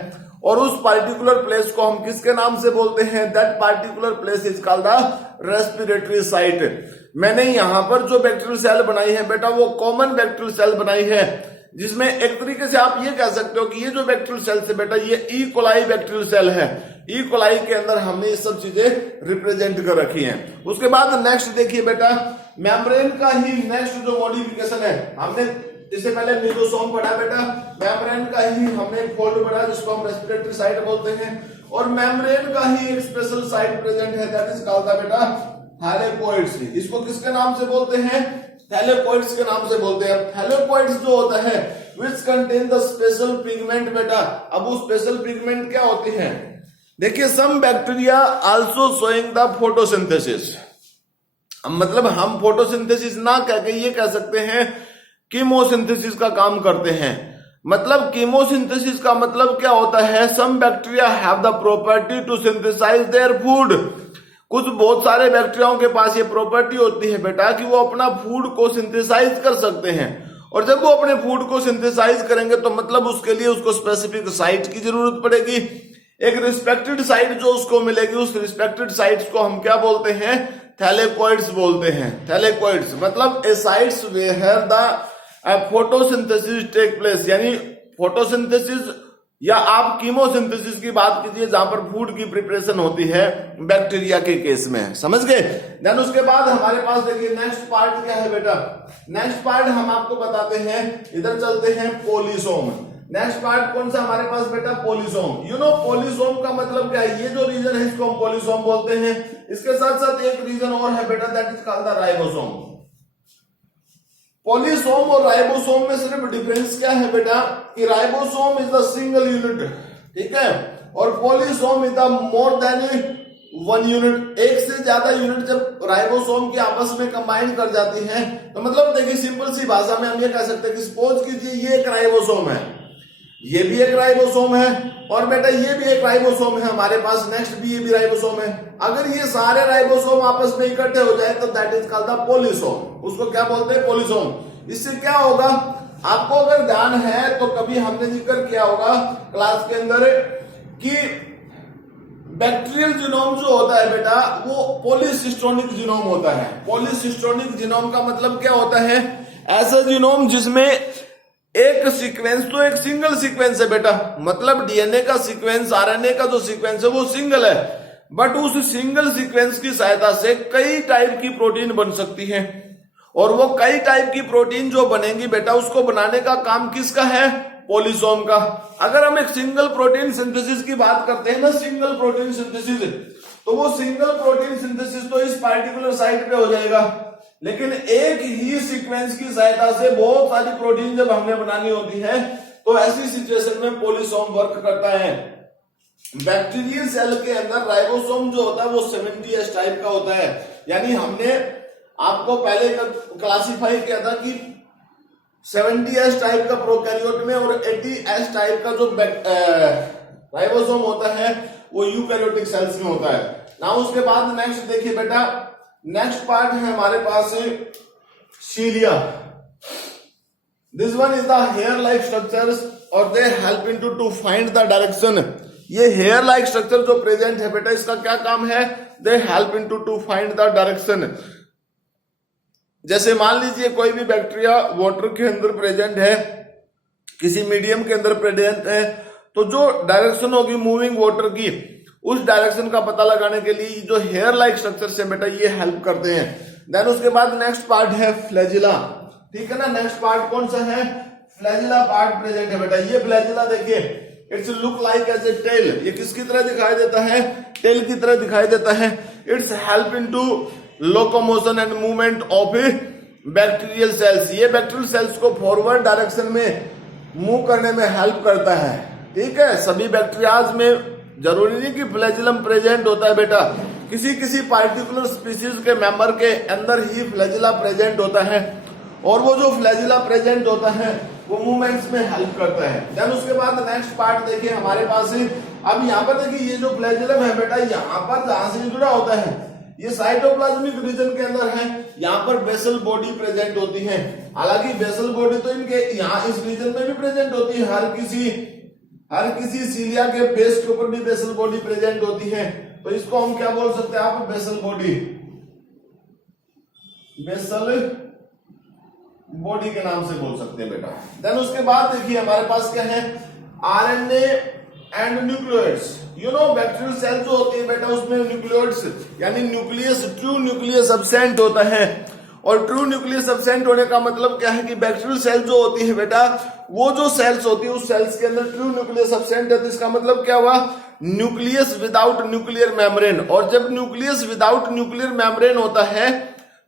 और उस पार्टिकुलर प्लेस को हम किसके नाम से बोलते हैं, that particular place is called the respiratory site. मैंने यहाँ पर जो बैक्टीरियल सेल बनाई है बेटा वो कॉमन बैक्टीरियल सेल बनाई है, जिसमें एक तरीके से आप ये कह सकते हो कि ये जो बैक्टीरियल सेल है बेटा ये ई कोलाई बैक्टीरियल सेल है, ई कोलाई के अंदर हमने ये सब चीजें रिप्रेजेंट कर रखी हैं। उसके बाद नेक्स्ट देखिए बेटा, मेम्ब्रेन का ही नेक्स्ट जो मॉडिफिकेशन है, हमने इससे पहले मीजोसोम पढ़ा बेटा, मेम्ब्रेन का ही हमने एक फोल्ड पढ़ा जिसको हम रेस्पिरेटरी साइट बोलते हैं, और मेम्ब्रेन का ही एक स्पेशल साइट प्रेजेंट है दैट इज कॉल्ड द बेटा थैलेकोइड्स। इसको किसके नाम से बोलते हैं, थैलेकोइड्स के नाम से बोलते हैं। थैलेकोइड्स जो होता है which contain the special pigment बेटा, अब वो स्पेशल पिगमेंट क्या होती है, देखिए some bacteria also showing the photosynthesis, मतलब हम फोटोसिंथेसिस ना कह के ये कह सकते हैं कीमोसिंथेसिस का काम करते हैं। मतलब कीमोसिंथेसिस का मतलब क्या होता है, some bacteria have the property to synthesise their food, कुछ बहुत सारे बैक्टीरियाओं के पास ये प्रॉपर्टी होती है बेटा कि वो अपना फूड को सिंथेसाइज कर सकते हैं, और जब वो अपने फूड को सिंथेसाइज करेंगे तो मतलब उसके लिए उसको स्पेसिफिक साइट की जरूरत पड़ेगी, एक रिस्पेक्टेड साइट जो उसको मिलेगी, उस रिस्पेक्टेड साइट्स को हम क्या बोलते हैं, थैलेकोइड्स बोलते हैं। थैलेकोइड्स मतलब a sites where the photosynthesis take place, यानी फोटोसिंथेसिस या आप कीमोसिंथेसिस की बात कीजिए जहां पर फूड की प्रिपरेशन होती है बैक्टीरिया के केस में, समझ गए। देन उसके बाद हमारे पास देखिए नेक्स्ट पार्ट क्या है बेटा, नेक्स्ट पार्ट हम आपको बताते हैं, इधर चलते हैं पोलिसोम। नेक्स्ट पार्ट कौन सा हमारे पास बेटा, पोलिसोम। यू नो पोलिसोम का मतलब क्या है, ये जो रीजन है इसको हम पोलिसोम बोलते हैं। इसके साथ साथ एक रीजन और है बेटा that is called the ribosome. Polysome और राइबोसोम में सिर्फ डिफरेंस क्या है बेटा कि ribosome is the single unit, ठीक है, और polysome is the more than one unit, एक से ज्यादा यूनिट जब राइबोसोम की आपस में कंबाइन कर जाती हैं तो मतलब देखिए सिंपल सी भाषा में हम ये कह सकते हैं कि सपोज कीजिए ये एक राइबोसोम है, ये भी एक राइबोसोम है, और बेटा ये भी एक राइबोसोम है हमारे पास, नेक्स्ट भी ये भी राइबोसोम है। अगर ये सारे राइबोसोम आपस में इकट्ठे हो जाए तो दैट इज कॉल्ड द पोलिसोम, उसको क्या बोलते हैं, पोलिसोम। इससे क्या होगा, आपको अगर ध्यान है तो कभी हमने जिक्र किया होगा क्लास के अंदर कि बैक्टीरियल जीनोम जो होता है बेटा वो पॉलीसिस्टोनिक जीनोम होता है। पॉलीसिस्टोनिक जीनोम का मतलब क्या होता है? ऐसा जीनोम जिसमें एक सीक्वेंस तो एक सिंगल सीक्वेंस है बेटा, मतलब डीएनए का सीक्वेंस, आरएनए का जो सीक्वेंस है वो सिंगल है, बट उस सिंगल सीक्वेंस की सहायता से कई टाइप की प्रोटीन बन सकती है। और वो कई टाइप की प्रोटीन जो बनेंगी बेटा उसको बनाने का काम किसका है? पॉलीसोम का। अगर हम एक सिंगल प्रोटीन सिंथेसिस की बात करते हैं ना, सिंगल प्रोटीन सिंथेसिस, तो वो सिंगल प्रोटीन सिंथेसिस तो इस पार्टिकुलर साइट पे हो जाएगा, लेकिन एक ही सीक्वेंस की सहायता से बहुत सारी प्रोटीन जब हमने बनानी होती है तो ऐसी सिचुएशन में पॉलीसोम वर्क करता है। बैक्टीरियल सेल के अंदर राइबोसोम जो होता है वो 70S टाइप का होता है। यानी हमने आपको पहले क्लासिफाई किया था कि 70S टाइप का प्रोकैरियोट में और 80S टाइप का जो राइबोसोम होता है वो यूकैरियोटिक सेल्स में होता है ना। उसके बाद नेक्स्ट देखिए बेटा, नेक्स्ट पार्ट है हमारे पास cilia. This one is the hair like structures और they help into to find the direction. ये हेयर लाइक स्ट्रक्चर जो प्रेजेंट है बेटा इसका क्या काम है? They help into to find the direction. जैसे मान लीजिए कोई भी बैक्टीरिया वाटर के अंदर प्रेजेंट है, किसी मीडियम के अंदर प्रेजेंट है, तो जो डायरेक्शन होगी मूविंग वाटर की उस डायरेक्शन का पता लगाने के लिए जो हेयर लाइक स्ट्रक्चर है बेटा ये हेल्प करते हैं। देन उसके बाद नेक्स्ट पार्ट है फ्लैजिला। ठीक है ना, नेक्स्ट पार्ट कौन सा है? फ्लैजिला पार्ट प्रेजेंट है बेटा। ये फ्लैजिला देखिए, it's look like as a tail. ये किसकी तरह दिखाई देता है? टेल की तरह दिखाई देता है। It's help into locomotion and movement of bacterial cells. ये बैक्टीरियल सेल्स को फॉरवर्ड डायरेक्शन में मूव करने में हेल्प करता है। ठीक है, सभी बैक्टीरियाज में जरूरी नहीं कि फ्लैजिलम प्रेजेंट होता है बेटा, किसी किसी पार्टिकुलर स्पीसीज के मेंबर के अंदर ही फ्लैजिला प्रेजेंट होता है और वो जो फ्लैजिला प्रेजेंट होता है वो मूवमेंट्स में हेल्प करता है। देन उसके बाद नेक्स्ट पार्ट देखिए हमारे पास है। अब यहाँ पर देखिए ये जो फ्लैजिलम है बेटा यहाँ पर जहां से जुड़ा होता है ये साइटोप्लाज्मिक रीजन के अंदर है। यहाँ पर बेसल बॉडी प्रेजेंट होती है। हालांकि बेसल बॉडी तो इनके यहाँ इस रीजन में भी प्रेजेंट होती है, हर किसी सीलिया के बेस के ऊपर भी बेसल बॉडी प्रेजेंट होती है। तो इसको हम क्या बोल सकते हैं? आप बेसल बॉडी के नाम से बोल सकते हैं बेटा। देन उसके बाद देखिए हमारे पास क्या है? RNA and nucleoids. You know bacterial cell जो होती है बेटा उसमें न्यूक्लियोइड्स यानी न्यूक्लियस, ट्रू न्यूक्लियस एब्सेंट होता है। और ट्रू न्यूक्लियस एब्सेंट होने का मतलब क्या है कि बैक्टीरियल सेल जो होती है बेटा वो जो सेल्स होती है उस सेल्स के अंदर ट्रू न्यूक्लियस एब्सेंट है। तो इसका मतलब क्या हुआ? Nucleus without nuclear membrane. और जब न्यूक्लियस विदाउट न्यूक्लियर मेम्ब्रेन होता है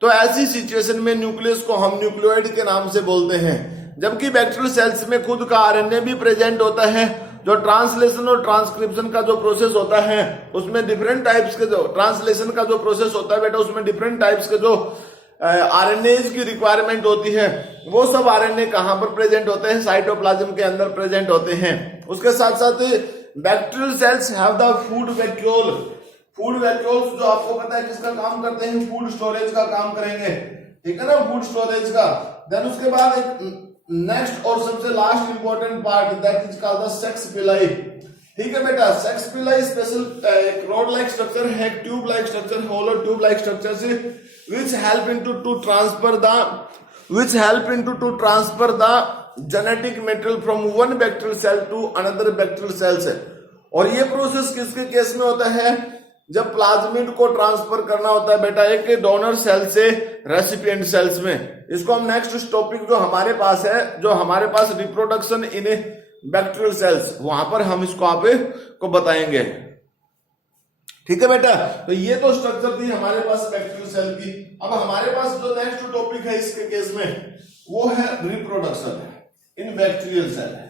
तो ऐसी सिचुएशन में न्यूक्लियस को हम न्यूक्लियोइड के नाम से बोलते हैं। जबकि बैक्टीरियल सेल्स में खुद का आरएनए भी प्रेजेंट होता है। जो ट्रांसलेशन और ट्रांसक्रिप्शन का जो प्रोसेस होता है उसमें डिफरेंट टाइप्स के जो ट्रांसलेशन का जो प्रोसेस होता है बेटा उसमें डिफरेंट टाइप्स के जो आरएनए की रिक्वायरमेंट होती है। वो सब आरएनए कहां पर प्रेजेंट होते हैं? साइटोप्लाज्म के अंदर प्रेजेंट होते हैं। उसके साथ साथ bacterial sales have the food vacuole. Food vacuoles जो आपको पता है किसका काम करते हैं? फूड स्टोरेज का काम करेंगे। ठीक है ना, फूड स्टोरेज का। देन उसके बाद एक नेक्स्ट और सबसे last important part that is called the sex पिलाई। ठीक है बेटा, सेक्स पिलाई स्पेशल एक रॉड लाइक स्ट्रक्चर है, ट्यूब लाइक स्ट्रक्चर, होलो ट्यूब लाइक स्ट्रक्चर से which help into to transfer the genetic material from one bacterial cell to another bacterial cells है। और ये प्रोसेस किसके केस में होता है? जब प्लाज्मिड को ट्रांसफर करना होता है बेटा एक डोनर सेल से रेसिपिएंट सेल्स में। इसको हम नेक्स्ट टॉपिक जो हमारे पास है, जो हमारे पास रिप्रोडक्शन इन बैक्टीरियल सेल्स, वहां पर हम इसको आप को बताएंगे। ठीक है बेटा, तो ये तो स्ट्रक्चर थी हमारे पास बैक्टीरियल सेल की। अब हमारे पास जो नेक्स्ट टॉपिक है इसके केस में वो है रिप्रोडक्शन इन बैक्टीरियल सेल।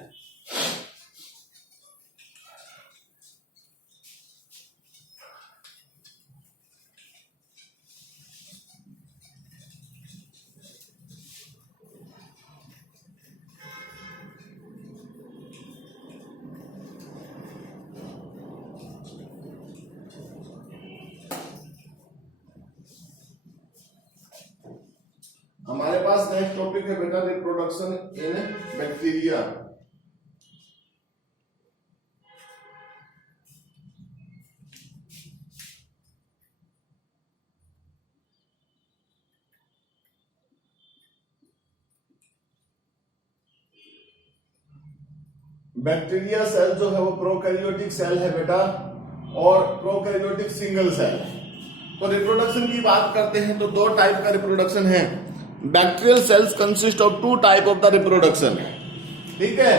हमारे पास नेक्स्ट टॉपिक है बेटा reproduction in bacteria. Bacteria cell जो है वो प्रोकैरियोटिक सेल है बेटा और प्रोकैरियोटिक सिंगल सेल है। तो रिप्रोडक्शन की बात करते हैं तो दो टाइप का रिप्रोडक्शन है। Bacterial cells consist of two type of the reproduction, ठीक है।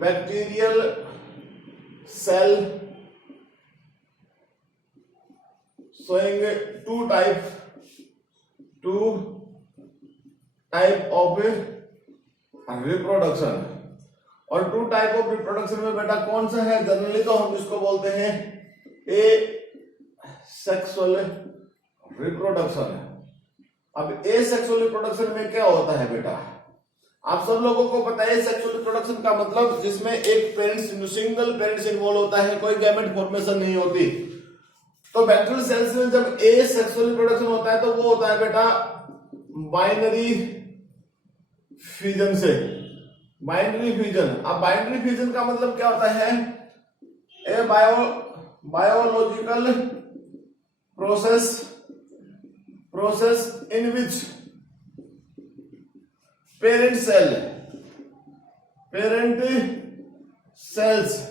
Bacterial cell showing two type of reproduction. और टू टाइप ऑफ रिप्रोडक्शन में बेटा कौन सा है? जनरली तो हम इसको बोलते हैं ए सेक्सुअल रिप्रोडक्शन। अब ए सेक्सुअल रिप्रोडक्शन में क्या होता है बेटा? आप सब लोगों को पता है सेक्सुअल रिप्रोडक्शन का मतलब जिसमें एक पेरेंट्स सिंगल पेरेंट्स इन्वॉल्व होता है, कोई गैमेट फॉर्मेशन नहीं होती। तो बैक्टीरियल सेल्स में जब ए सेक्सुअल रिप्रोडक्शन होता है तो वो होता है बेटा बाइनरी फ्यूजन से। बाइनरी फ्यूजन, अब बाइनरी फ्यूजन का मतलब क्या होता है? A biological process in which parent cells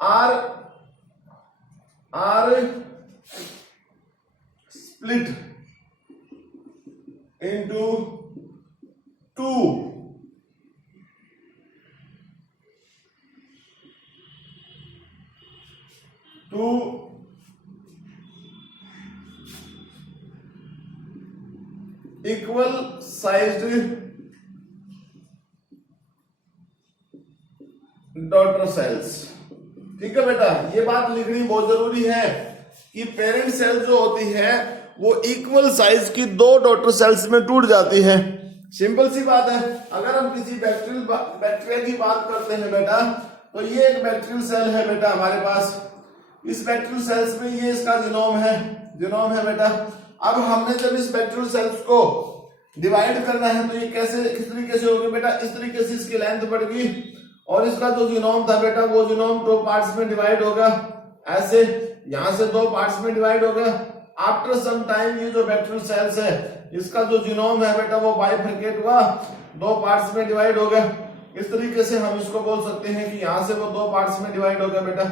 are split into two equal sized daughter cells. ठीक है बेटा, ये बात लिखनी बहुत जरूरी है कि पेरेंट सेल जो होती है वो इक्वल साइज की दो डॉटर सेल्स में टूट जाती है। सिंपल सी बात है। अगर हम किसी बैक्टीरिया की बात करते हैं बेटा तो ये एक बैक्टीरियल सेल है बेटा हमारे पास। इस बैक्टीरियल सेल्स में ये इसका जीनोम है बेटा। अब हमने जब इस बैक्टीरियल सेल्स को डिवाइड करना है तो ये किस तरीके से होगी बेटा? इस तरीके से इसकी लेंथ बढ़ेगी और इसका जो जीनोम था बेटा वो जीनोम दो पार्ट्स में डिवाइड होगा। ऐसे यहां से दो पार्ट्स में डिवाइड होगा। आफ्टर सम टाइम ये जो बैक्टीरियल सेल्स है इसका जो जीनोम है बेटा वो बाइफरकेट हुआ, दो पार्ट्स में डिवाइड होगा। इस तरीके से हम इसको बोल सकते हैं कि यहां से वो दो पार्ट्स में डिवाइड होगा बेटा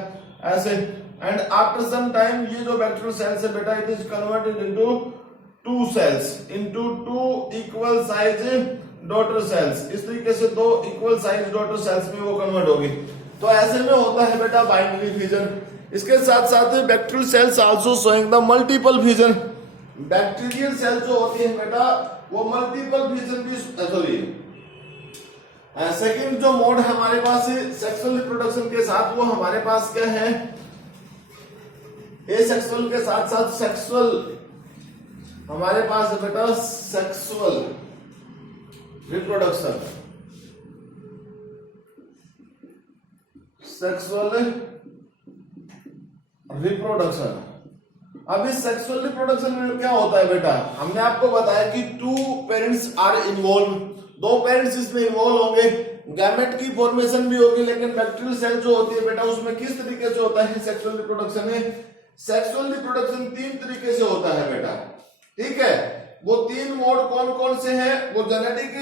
ऐसे। एंड आफ्टर सम टाइम ये जो बैक्टीरियल सेल्स है बेटा it is converted into two cells, into two equal size daughter cells. इस तरीके से दो इक्वल साइज डॉटर सेल्स में वो कन्वर्ट होगी। तो ऐसे में होता है बेटा बाइनरी फ्यूजन। इसके साथ साथ bacterial cells also showing the multiple fusion. Bacterial cell जो होती है बेटा वो मल्टीपल फ्यूजन भी सेकंड जो मोड है हमारे पास सेक्सुअल रिप्रोडक्शन के साथ वो हमारे पास क्या है? ए सेक्सुअल के साथ साथ सेक्सुअल हमारे पास है बेटा सेक्सुअल रिप्रोडक्शन। Sexual reproduction. अब इस सेक्सुअल रिप्रोडक्शन में क्या होता है बेटा? हमने आपको बताया कि टू पेरेंट्स आर इन्वॉल्व, दो पेरेंट्स इसमें इन्वॉल्व होंगे, गैमेट की फॉर्मेशन भी होगी। लेकिन बैक्टीरियल सेल जो होती है बेटा उसमें किस तरीके से होता है सेक्सुअल रिप्रोडक्शन है? सेक्सुअल रिप्रोडक्शन तीन तरीके से होता है बेटा, ठीक है। वो तीन मोड कौन कौन से हैं? वो जेनेटिक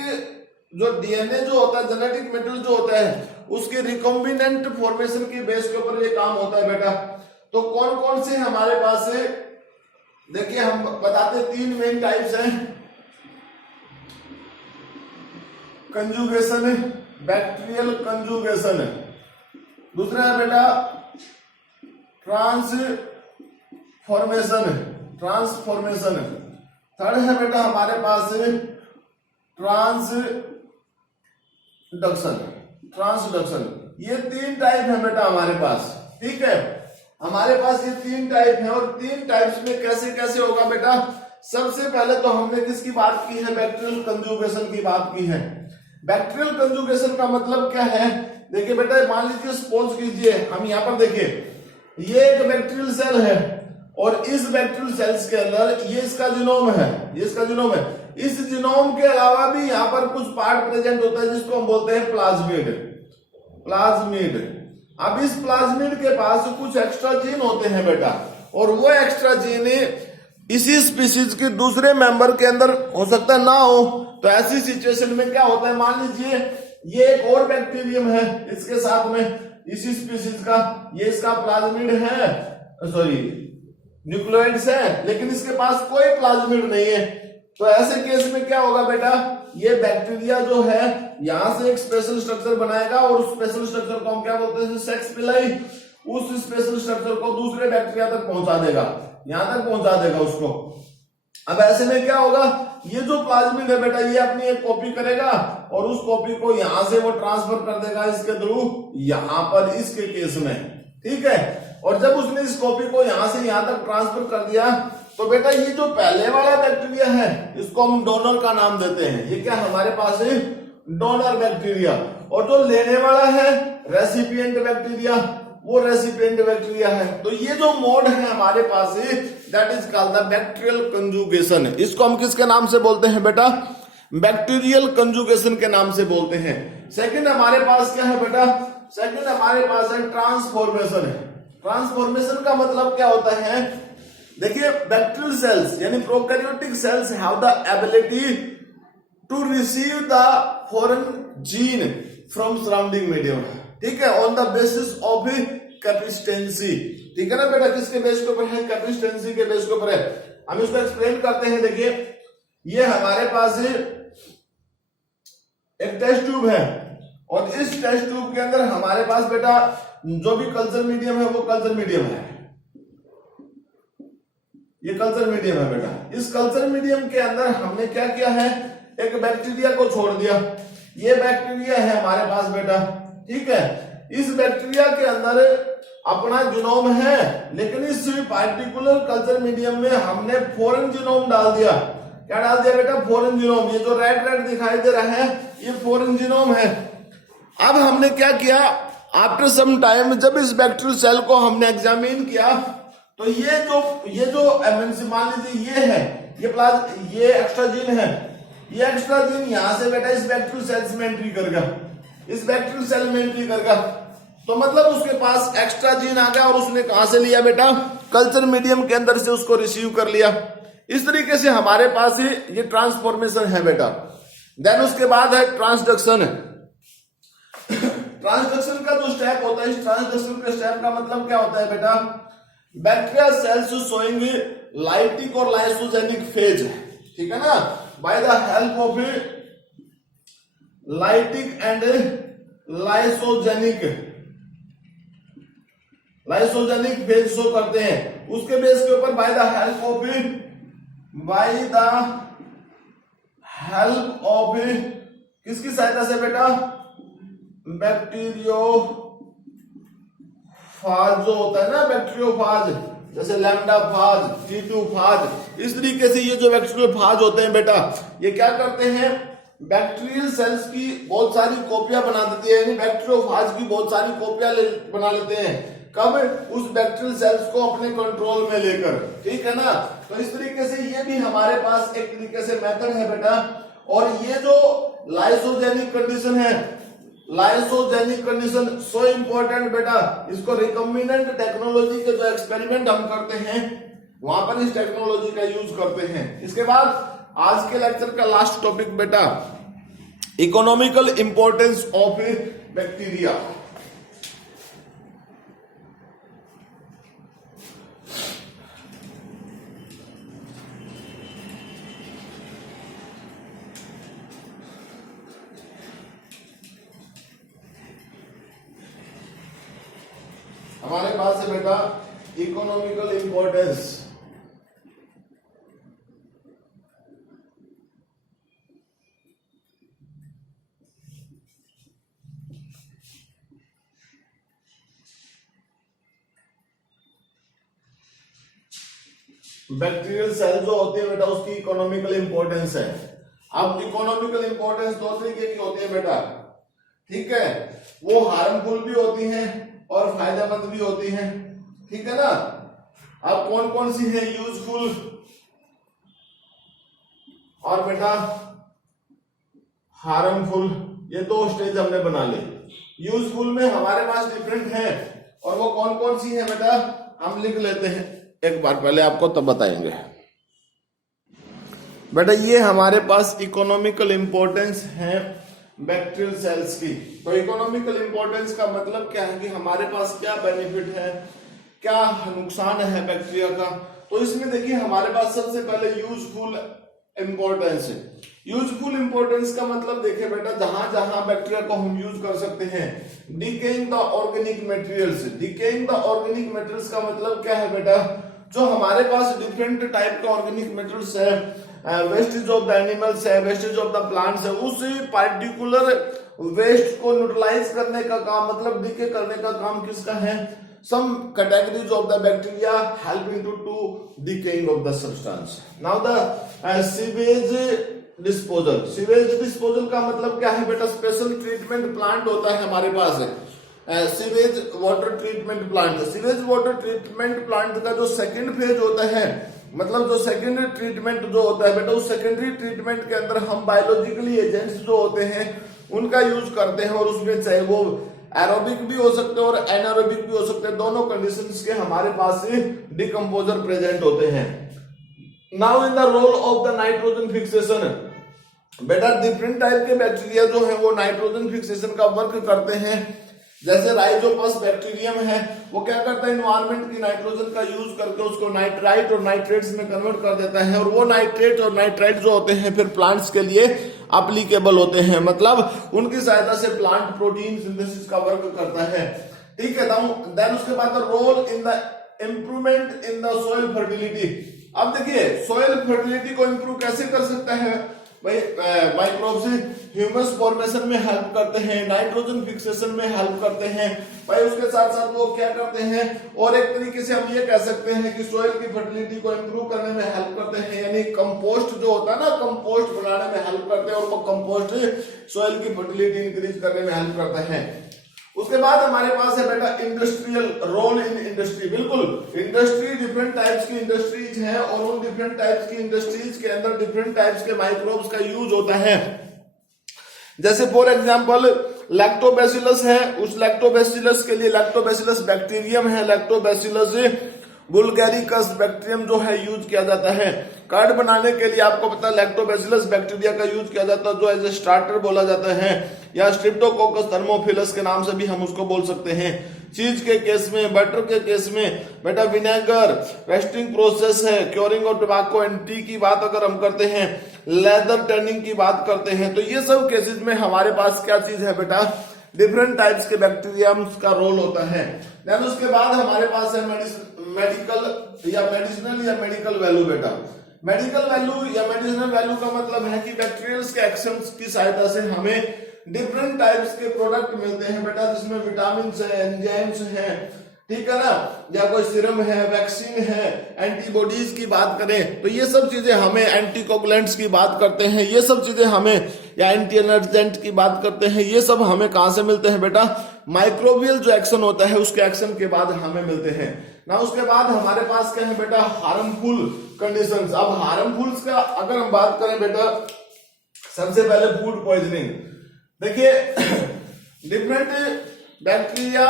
जो डीएनए जो होता है, जेनेटिक मेटेरियल जो होता है उसके रिकॉम्बिनेंट फॉर्मेशन के बेस के ऊपर ये काम होता है बेटा। तो कौन कौन से हमारे पास है? देखिए हम बताते तीन मेन टाइप्स हैं। Conjugation, bacterial conjugation. दूसरा है बेटा ट्रांसफॉर्मेशन। थर्ड है बेटा हमारे पास ट्रांसडक्शन। ये तीन टाइप है बेटा हमारे पास, ठीक है। हमारे पास ये तीन टाइप है और तीन टाइप्स में कैसे कैसे होगा बेटा? सबसे पहले तो हमने किसकी बात की है? बैक्टीरियल कंजुगेशन की बात की है। बैक्टीरियल कंजुगेशन का मतलब क्या है? देखिए बेटा मान लीजिए सपोज कीजिए हम यहाँ पर देखिए ये एक बैक्टीरियल सेल है और इस बैक्टीरियल सेल्स के अंदर ये इसका जीनोम है, ये इसका जीनोम है। इस जीनोम के अलावा भी यहाँ पर कुछ पार्ट प्रेजेंट होता है जिसको हम बोलते हैं प्लाज्मिड। प्लाज्मिड, अब इस प्लाज्मिड के पास कुछ एक्स्ट्रा जीन होते हैं बेटा, और वो एक्स्ट्रा जीन इसी स्पीशीज के दूसरे मेंबर के अंदर हो सकता है ना हो। तो ऐसी सिचुएशन में क्या होता है, मान लीजिए ये एक और बैक्टीरियम है इसके साथ में, इसी स्पीशीज का, ये इसका प्लाज्मिड है, सॉरी न्यूक्लियोइड्स है, लेकिन इसके पास कोई प्लाज्मिड नहीं है। तो ऐसे केस में क्या होगा बेटा, ये बैक्टीरिया जो है यहां से एक स्पेशल स्ट्रक्चर बनाएगा और उस स्पेशल स्ट्रक्चर को हम क्या बोलते हैं, सेक्स पिलाई, उस स्पेशल स्ट्रक्चर को दूसरे बैक्टीरिया तक पहुंचा देगा, यहां तक पहुंचा देगा उसको। अब ऐसे में क्या होगा, ये जो प्लाज्मिड है बेटा ये अपनी एक कॉपी करेगा और उस कॉपी को यहां से वो ट्रांसफर कर देगा इसके थ्रू यहां पर, इसके केस में, ठीक है। और जब उसने इस कॉपी को यहां से यहां तक ट्रांसफर कर दिया तो बेटा ये जो पहले वाला बैक्टीरिया है इसको हम डोनर का नाम देते हैं। ये क्या हमारे पास है, डोनर बैक्टीरिया। और जो लेने वाला है रेसिपिएंट बैक्टीरिया, वो रेसिपिएंट बैक्टीरिया है। तो ये जो मोड है हमारे पास है that is called the bacterial conjugation. इसको हम किसके नाम से बोलते हैं बेटा, बैक्टीरियल कंजुगेशन के नाम से बोलते हैं। सेकंड हमारे पास क्या है बेटा, सेकंड हमारे पास है ट्रांसफॉर्मेशन है। ट्रांसफॉर्मेशन का मतलब क्या होता है, देखिए बैक्टीरियल सेल्स यानी prokaryotic cells have the ability to receive the foreign gene from surrounding medium, ठीक है, on the basis of capacitancy, ठीक है ना बेटा, किसके बेस के ऊपर है, कैपेसिटेंसी के बेस के ऊपर है। हम इसको एक्सप्लेन करते हैं। देखिए ये हमारे पास एक टेस्ट ट्यूब है और इस टेस्ट ट्यूब के अंदर हमारे पास बेटा जो भी कल्चर मीडियम है वो कल्चर मीडियम है, ये कल्चर मीडियम है बेटा। इस कल्चर मीडियम के अंदर हमने क्या किया है, एक बैक्टीरिया को छोड़ दिया। ये बैक्टीरिया है हमारे पास बेटा, ठीक है। इस बैक्टीरिया के अंदर अपना जीनोम है, लेकिन इस पार्टिकुलर कल्चर मीडियम में हमने फॉरेन जीनोम डाल दिया। क्या डाल दिया बेटा, फॉरेन जीनोम। ये जो रेड रेड दिखाई दे रहा है ये फॉरेन जीनोम है। अब हमने क्या किया, आफ्टर सम टाइम जब इस बैक्टीरियल सेल को हमने एग्जामिन किया तो ये जो मान लीजिए ये है, ये एक्स्ट्रा जीन है, ये एक्स्ट्रा जीन यहां से बेटा इस बैक्टीरियल सेल्स में एंट्री करेगा, इस बैक्टीरियल सेल में एंट्री करेगा। तो मतलब उसके पास एक्स्ट्रा जीन आ गया और उसने कहां से लिया बेटा, कल्चर मीडियम के अंदर से उसको रिसीव कर लिया। इस तरीके से हमारे पास ये ट्रांसफॉर्मेशन है बेटा। देन उसके बाद है ट्रांसडक्शन। ट्रांसडक्शन का जो स्टेप होता है, इस ट्रांसडक्शन के स्टेप का मतलब क्या होता है बेटा, बैक्टीरियल सेल्स शोइंग लाइटिक और लाइसोजेनिक फेज, ठीक है ना, by the help of lytic and lysogenic phase show करते हैं। उसके बेस के ऊपर बाय द हेल्प ऑफ किसकी सहायता से बेटा, बैक्टीरियोफाज जो होता है ना, बैक्टीरियोफाज, जैसे लैम्डा फाज, T2 फाज, इस तरीके से ये जो बैक्टीरियोफाज होते हैं बेटा ये क्या करते हैं, बैक्टीरियल सेल्स की बहुत सारी कॉपियां बना देते हैं, यानी बैक्टीरियोफाज की बहुत सारी कॉपियां बना लेते हैं। कब, उस बैक्टीरियल सेल्स को अपने कंट्रोल में लेकर, ठीक है ना। तो इस तरीके से ये भी हमारे पास एक तरीके से मेथड है बेटा। और ये जो लाइसोजेनिक कंडीशन है, लाइसोजेनिक कंडीशन सो इंपॉर्टेंट बेटा, इसको रिकॉम्बिनेंट टेक्नोलॉजी के जो एक्सपेरिमेंट हम करते हैं वहां पर इस टेक्नोलॉजी का यूज करते हैं। इसके बाद आज के लेक्चर का लास्ट टॉपिक बेटा, इकोनॉमिकल इंपॉर्टेंस ऑफ बैक्टीरिया। हमारे पास है बेटा इकोनॉमिकल इंपॉर्टेंस। बैक्टीरियल सेल जो होती है बेटा उसकी इकोनॉमिकल इंपॉर्टेंस है। अब इकोनॉमिकल इंपॉर्टेंस दो तरीके की होती है बेटा, ठीक है, वो हार्मफुल भी होती हैं और फायदेमंद भी होती हैं, ठीक है ना। अब कौन कौन सी है यूजफुल और बेटा हार्मफुल, ये दो स्टेज हमने बना ली। यूजफुल में हमारे पास डिफरेंट है और वो कौन कौन सी है बेटा हम लिख लेते हैं एक बार, पहले आपको तब बताएंगे। बेटा ये हमारे पास इकोनॉमिकल इंपॉर्टेंस है बैक्टीरियल सेल्स की। तो इकोनॉमिकल इंपॉर्टेंस का मतलब क्या है कि हमारे पास क्या बेनिफिट है, क्या नुकसान है बैक्टीरिया का। तो इसमें देखिए हमारे पास सबसे पहले यूजफुल इंपॉर्टेंस है। यूजफुल इंपॉर्टेंस का मतलब देखिए बेटा जहां जहां बैक्टीरिया को हम यूज कर सकते हैं। Decaying the organic materials, decaying the organic materials का मतलब क्या है बेटा, जो हमारे पास डिफरेंट टाइप के ऑर्गेनिक मटेरियल्स है, वेस्टेज ऑफ द एनिमल्स है, वेस्टेज ऑफ द प्लांट्स है, उस पार्टिकुलर वेस्ट को न्यूट्रलाइज करने का काम, मतलब डिके करने का काम किसका है, some categories of the bacteria helping to decaying of the substance. Now the sewage disposal, sewage disposal का मतलब क्या है बेटा, स्पेशल ट्रीटमेंट प्लांट होता है हमारे पास है sewage water treatment plant. Sewage water treatment plant का जो सेकंड फेज होता है, मतलब जो सेकेंडरी ट्रीटमेंट जो होता है बेटा, उस सेकेंडरी ट्रीटमेंट के अंदर हम बायोलॉजिकली एजेंट्स जो होते हैं उनका यूज करते हैं, और उसमें चाहे वो एरोबिक भी हो सकते हैं और एनारोबिक भी हो सकते हैं, दोनों कंडीशंस के हमारे पास डिकम्पोजर प्रेजेंट होते हैं। Now in the role of the nitrogen fixation, बेटा डिफरेंट टाइप के बैक्टीरिया जो है वो नाइट्रोजन फिक्सेशन का वर्क करते हैं। जैसे राइजोपस बैक्टीरियम है, वो क्या करता है, एनवायरमेंट की नाइट्रोजन का यूज करके उसको नाइट्राइट और नाइट्रेट्स में कन्वर्ट कर देता है, और वो नाइट्रेट और नाइट्राइट जो होते हैं फिर प्लांट्स के लिए एप्लीकेबल होते हैं, मतलब उनकी सहायता से प्लांट प्रोटीन सिंथेसिस का वर्क करता है। ठीक है, देन उसके बाद role in the improvement in the soil fertility. अब देखिए सोइल फर्टिलिटी को इम्प्रूव कैसे कर सकता है भाई, माइक्रोब्स ह्यूमस फॉर्मेशन में हेल्प करते हैं, नाइट्रोजन फिक्सेशन में हेल्प करते हैं भाई, उसके साथ साथ वो क्या करते हैं, और एक तरीके से हम ये कह सकते हैं कि सोइल की फर्टिलिटी को इंप्रूव करने में हेल्प करते हैं, यानी कंपोस्ट जो होता है ना, कंपोस्ट बनाने में हेल्प करते हैं, और वो कंपोस्ट सोइल की फर्टिलिटी इंक्रीज करने में हेल्प करता है। उसके बाद हमारे पास है बेटा इंडस्ट्रियल रोल इन इंडस्ट्री। बिल्कुल, इंडस्ट्री डिफरेंट टाइप्स की इंडस्ट्रीज हैं, और उन डिफरेंट टाइप्स की इंडस्ट्रीज के अंदर डिफरेंट टाइप्स के माइक्रोब्स का यूज होता है। जैसे फॉर एग्जांपल लैक्टोबैसिलस है, उस लैक्टोबैसिलस के लिए लैक्टोबैसिलस बैक्टीरियम है, लैक्टोबैसिलस बुल्गैरिकस बैक्टीरियम जो है यूज किया जाता है। कर्ड बनाने के लिए आपको पता है लैक्टोबैसिलस बैक्टीरिया का यूज किया जाता है, जो एज ए स्टार्टर बोला जाता है, या स्ट्रिप्टोकोकस थर्मोफिलस के नाम से भी हम उसको बोल सकते हैं। चीज के केस में, बटर के केस में बेटा विनेगर, रेस्टिंग प्रोसेस है, curing of tobacco and T की बात अगर हम करते हैं, लेदर टर्निंग की बात करते हैं, तो ये सब केसेस में हमारे पास क्या चीज है बेटा, डिफरेंट टाइप्स के बैक्टीरियम्स का रोल होता है। देन उसके बाद हमारे पास है मेडिकल या मेडिसिनल या मेडिकल वैल्यू। बेटा मेडिकल वैल्यू या मेडिसिनल वैल्यू का मतलब है कि बैक्टीरियल्स के एक्शंस की सहायता से हमें डिफरेंट टाइप्स के प्रोडक्ट मिलते हैं बेटा, जिसमें विटामिन है, एंजाइम्स हैं, ठीक है ना, या कोई सीरम है, वैक्सीन है, एंटीबॉडीज की बात करें तो ये सब चीजें हमें, एंटीकोगुलेंट्स की बात करते हैं, ये सब चीजें हमें, या एंटी एलर्जेंट की बात करते हैं, ये सब हमें कहां से मिलते हैं बेटा, माइक्रोबियल जो एक्शन होता है उसके एक्शन के बाद हमें मिलते हैं ना। उसके बाद हमारे पास क्या है बेटा, हार्मफुल कंडीशंस। अब हार्मफुल्स का अगर हम बात करें बेटा, सबसे पहले फूड पॉइजनिंग। देखिए डिफरेंट बैक्टीरिया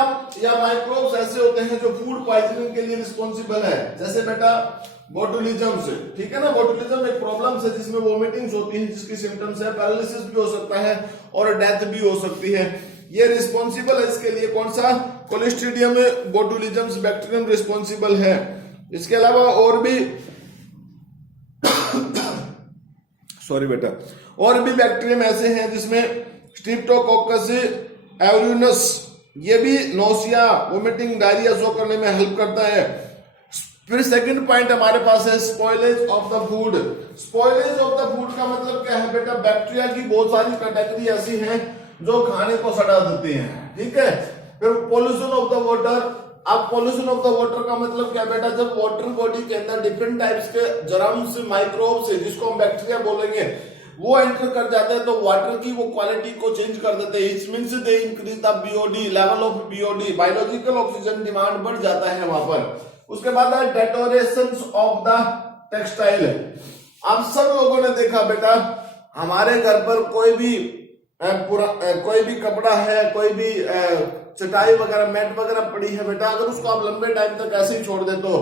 या माइक्रोब्स ऐसे होते हैं जो फूड पॉइजनिंग के लिए रिस्पॉन्सिबल है। जैसे बेटा बोटुलिज्म से, ठीक है ना, बोटुलिज्म एक प्रॉब्लम है जिसमें वोमिटिंग्स होती हैं, जिसकी सिम्टम्स है, पैरालिसिस भी हो सकता है और डेथ भी हो सकती है। ये रिस्पॉन्सिबल है इसके लिए कौन सा, कोलिस्ट्रीडियम बोटुलिज्म बैक्टीरियम रिस्पॉन्सिबल है। इसके अलावा और भी सॉरी बेटा, और भी बैक्टीरियम ऐसे हैं जिसमें स्ट्रिप्टोकोकस एवरिनस, ये भी नोसिया, वोमिटिंग, डायरिया शो करने में हेल्प करता है। फिर सेकंड पॉइंट हमारे पास है spoilage of the food. Spoilage of the food का मतलब क्या है बेटा, बैक्टीरिया की बहुत सारी कैटेगरी ऐसी हैं जो खाने को सड़ा देती हैं, ठीक है। फिर पोल्यूशन ऑफ द वाटर। अब पोल्यूशन ऑफ द वाटर का मतलब क्या बेटा, जब वाटर बॉडी के अंदर डिफरेंट टाइप्स के जर्म्स, माइक्रोब्स, जिसको हम बैक्टीरिया बोलेंगे, वो एंटर कर जाते हैं तो वाटर की वो क्वालिटी को चेंज कर देते हैं। It means they increase the BOD, level of BOD, biological oxygen demand बढ़ जाता है वहां पर। उसके बाद है डेकोरेशंस ऑफ द टेक्सटाइल। आप सब लोगों ने देखा बेटा, हमारे घर पर कोई भी कपड़ा है, कोई भी चटाई वगैरह, मैट वगैरह पड़ी है बेटा, अगर उसको आप लंबे टाइम तक ऐसे ही छोड़ देते हो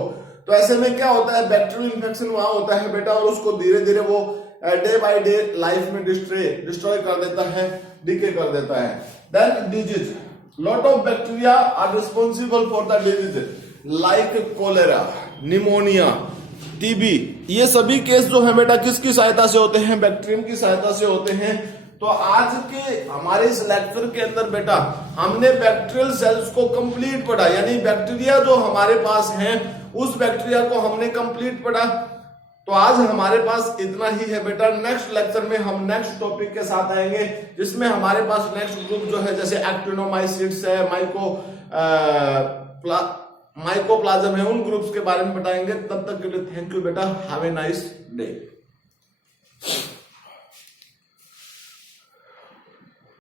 तो ऐसे में क्या होता है, बैक्टीरियल इन्फेक्शन वहां होता है बेटा, और उसको धीरे धीरे वो डे बाय डे लाइफ में डिस्ट्रॉय कर देता है, डिके कर देता है। Then disease, lot of bacteria are responsible for the disease like cholera, pneumonia, TB. ये सभी केस जो है बेटा किसकी सहायता से होते हैं, बैक्टीरियम की सहायता से होते हैं। तो आज के हमारे इस लेक्चर के अंदर बेटा हमने बैक्टीरियल सेल्स को कंप्लीट पढ़ा, यानी बैक्टीरिया जो हमारे पास हैं उस बैक्टीरिया को हमने कंप्लीट पढ़ा। तो आज हमारे पास इतना ही है बेटा। नेक्स्ट लेक्चर में हम नेक्स्ट टॉपिक के साथ आएंगे, जिसमें हमारे पास नेक्स्ट ग्रुप जो है जैसे एक्टिनोमाइसिट्स है, माइकोप्लाज्म है, उन ग्रुप्स के बारे में बताएंगे। तब तक के लिए थैंक यू बेटा, हैव ए नाइस डे।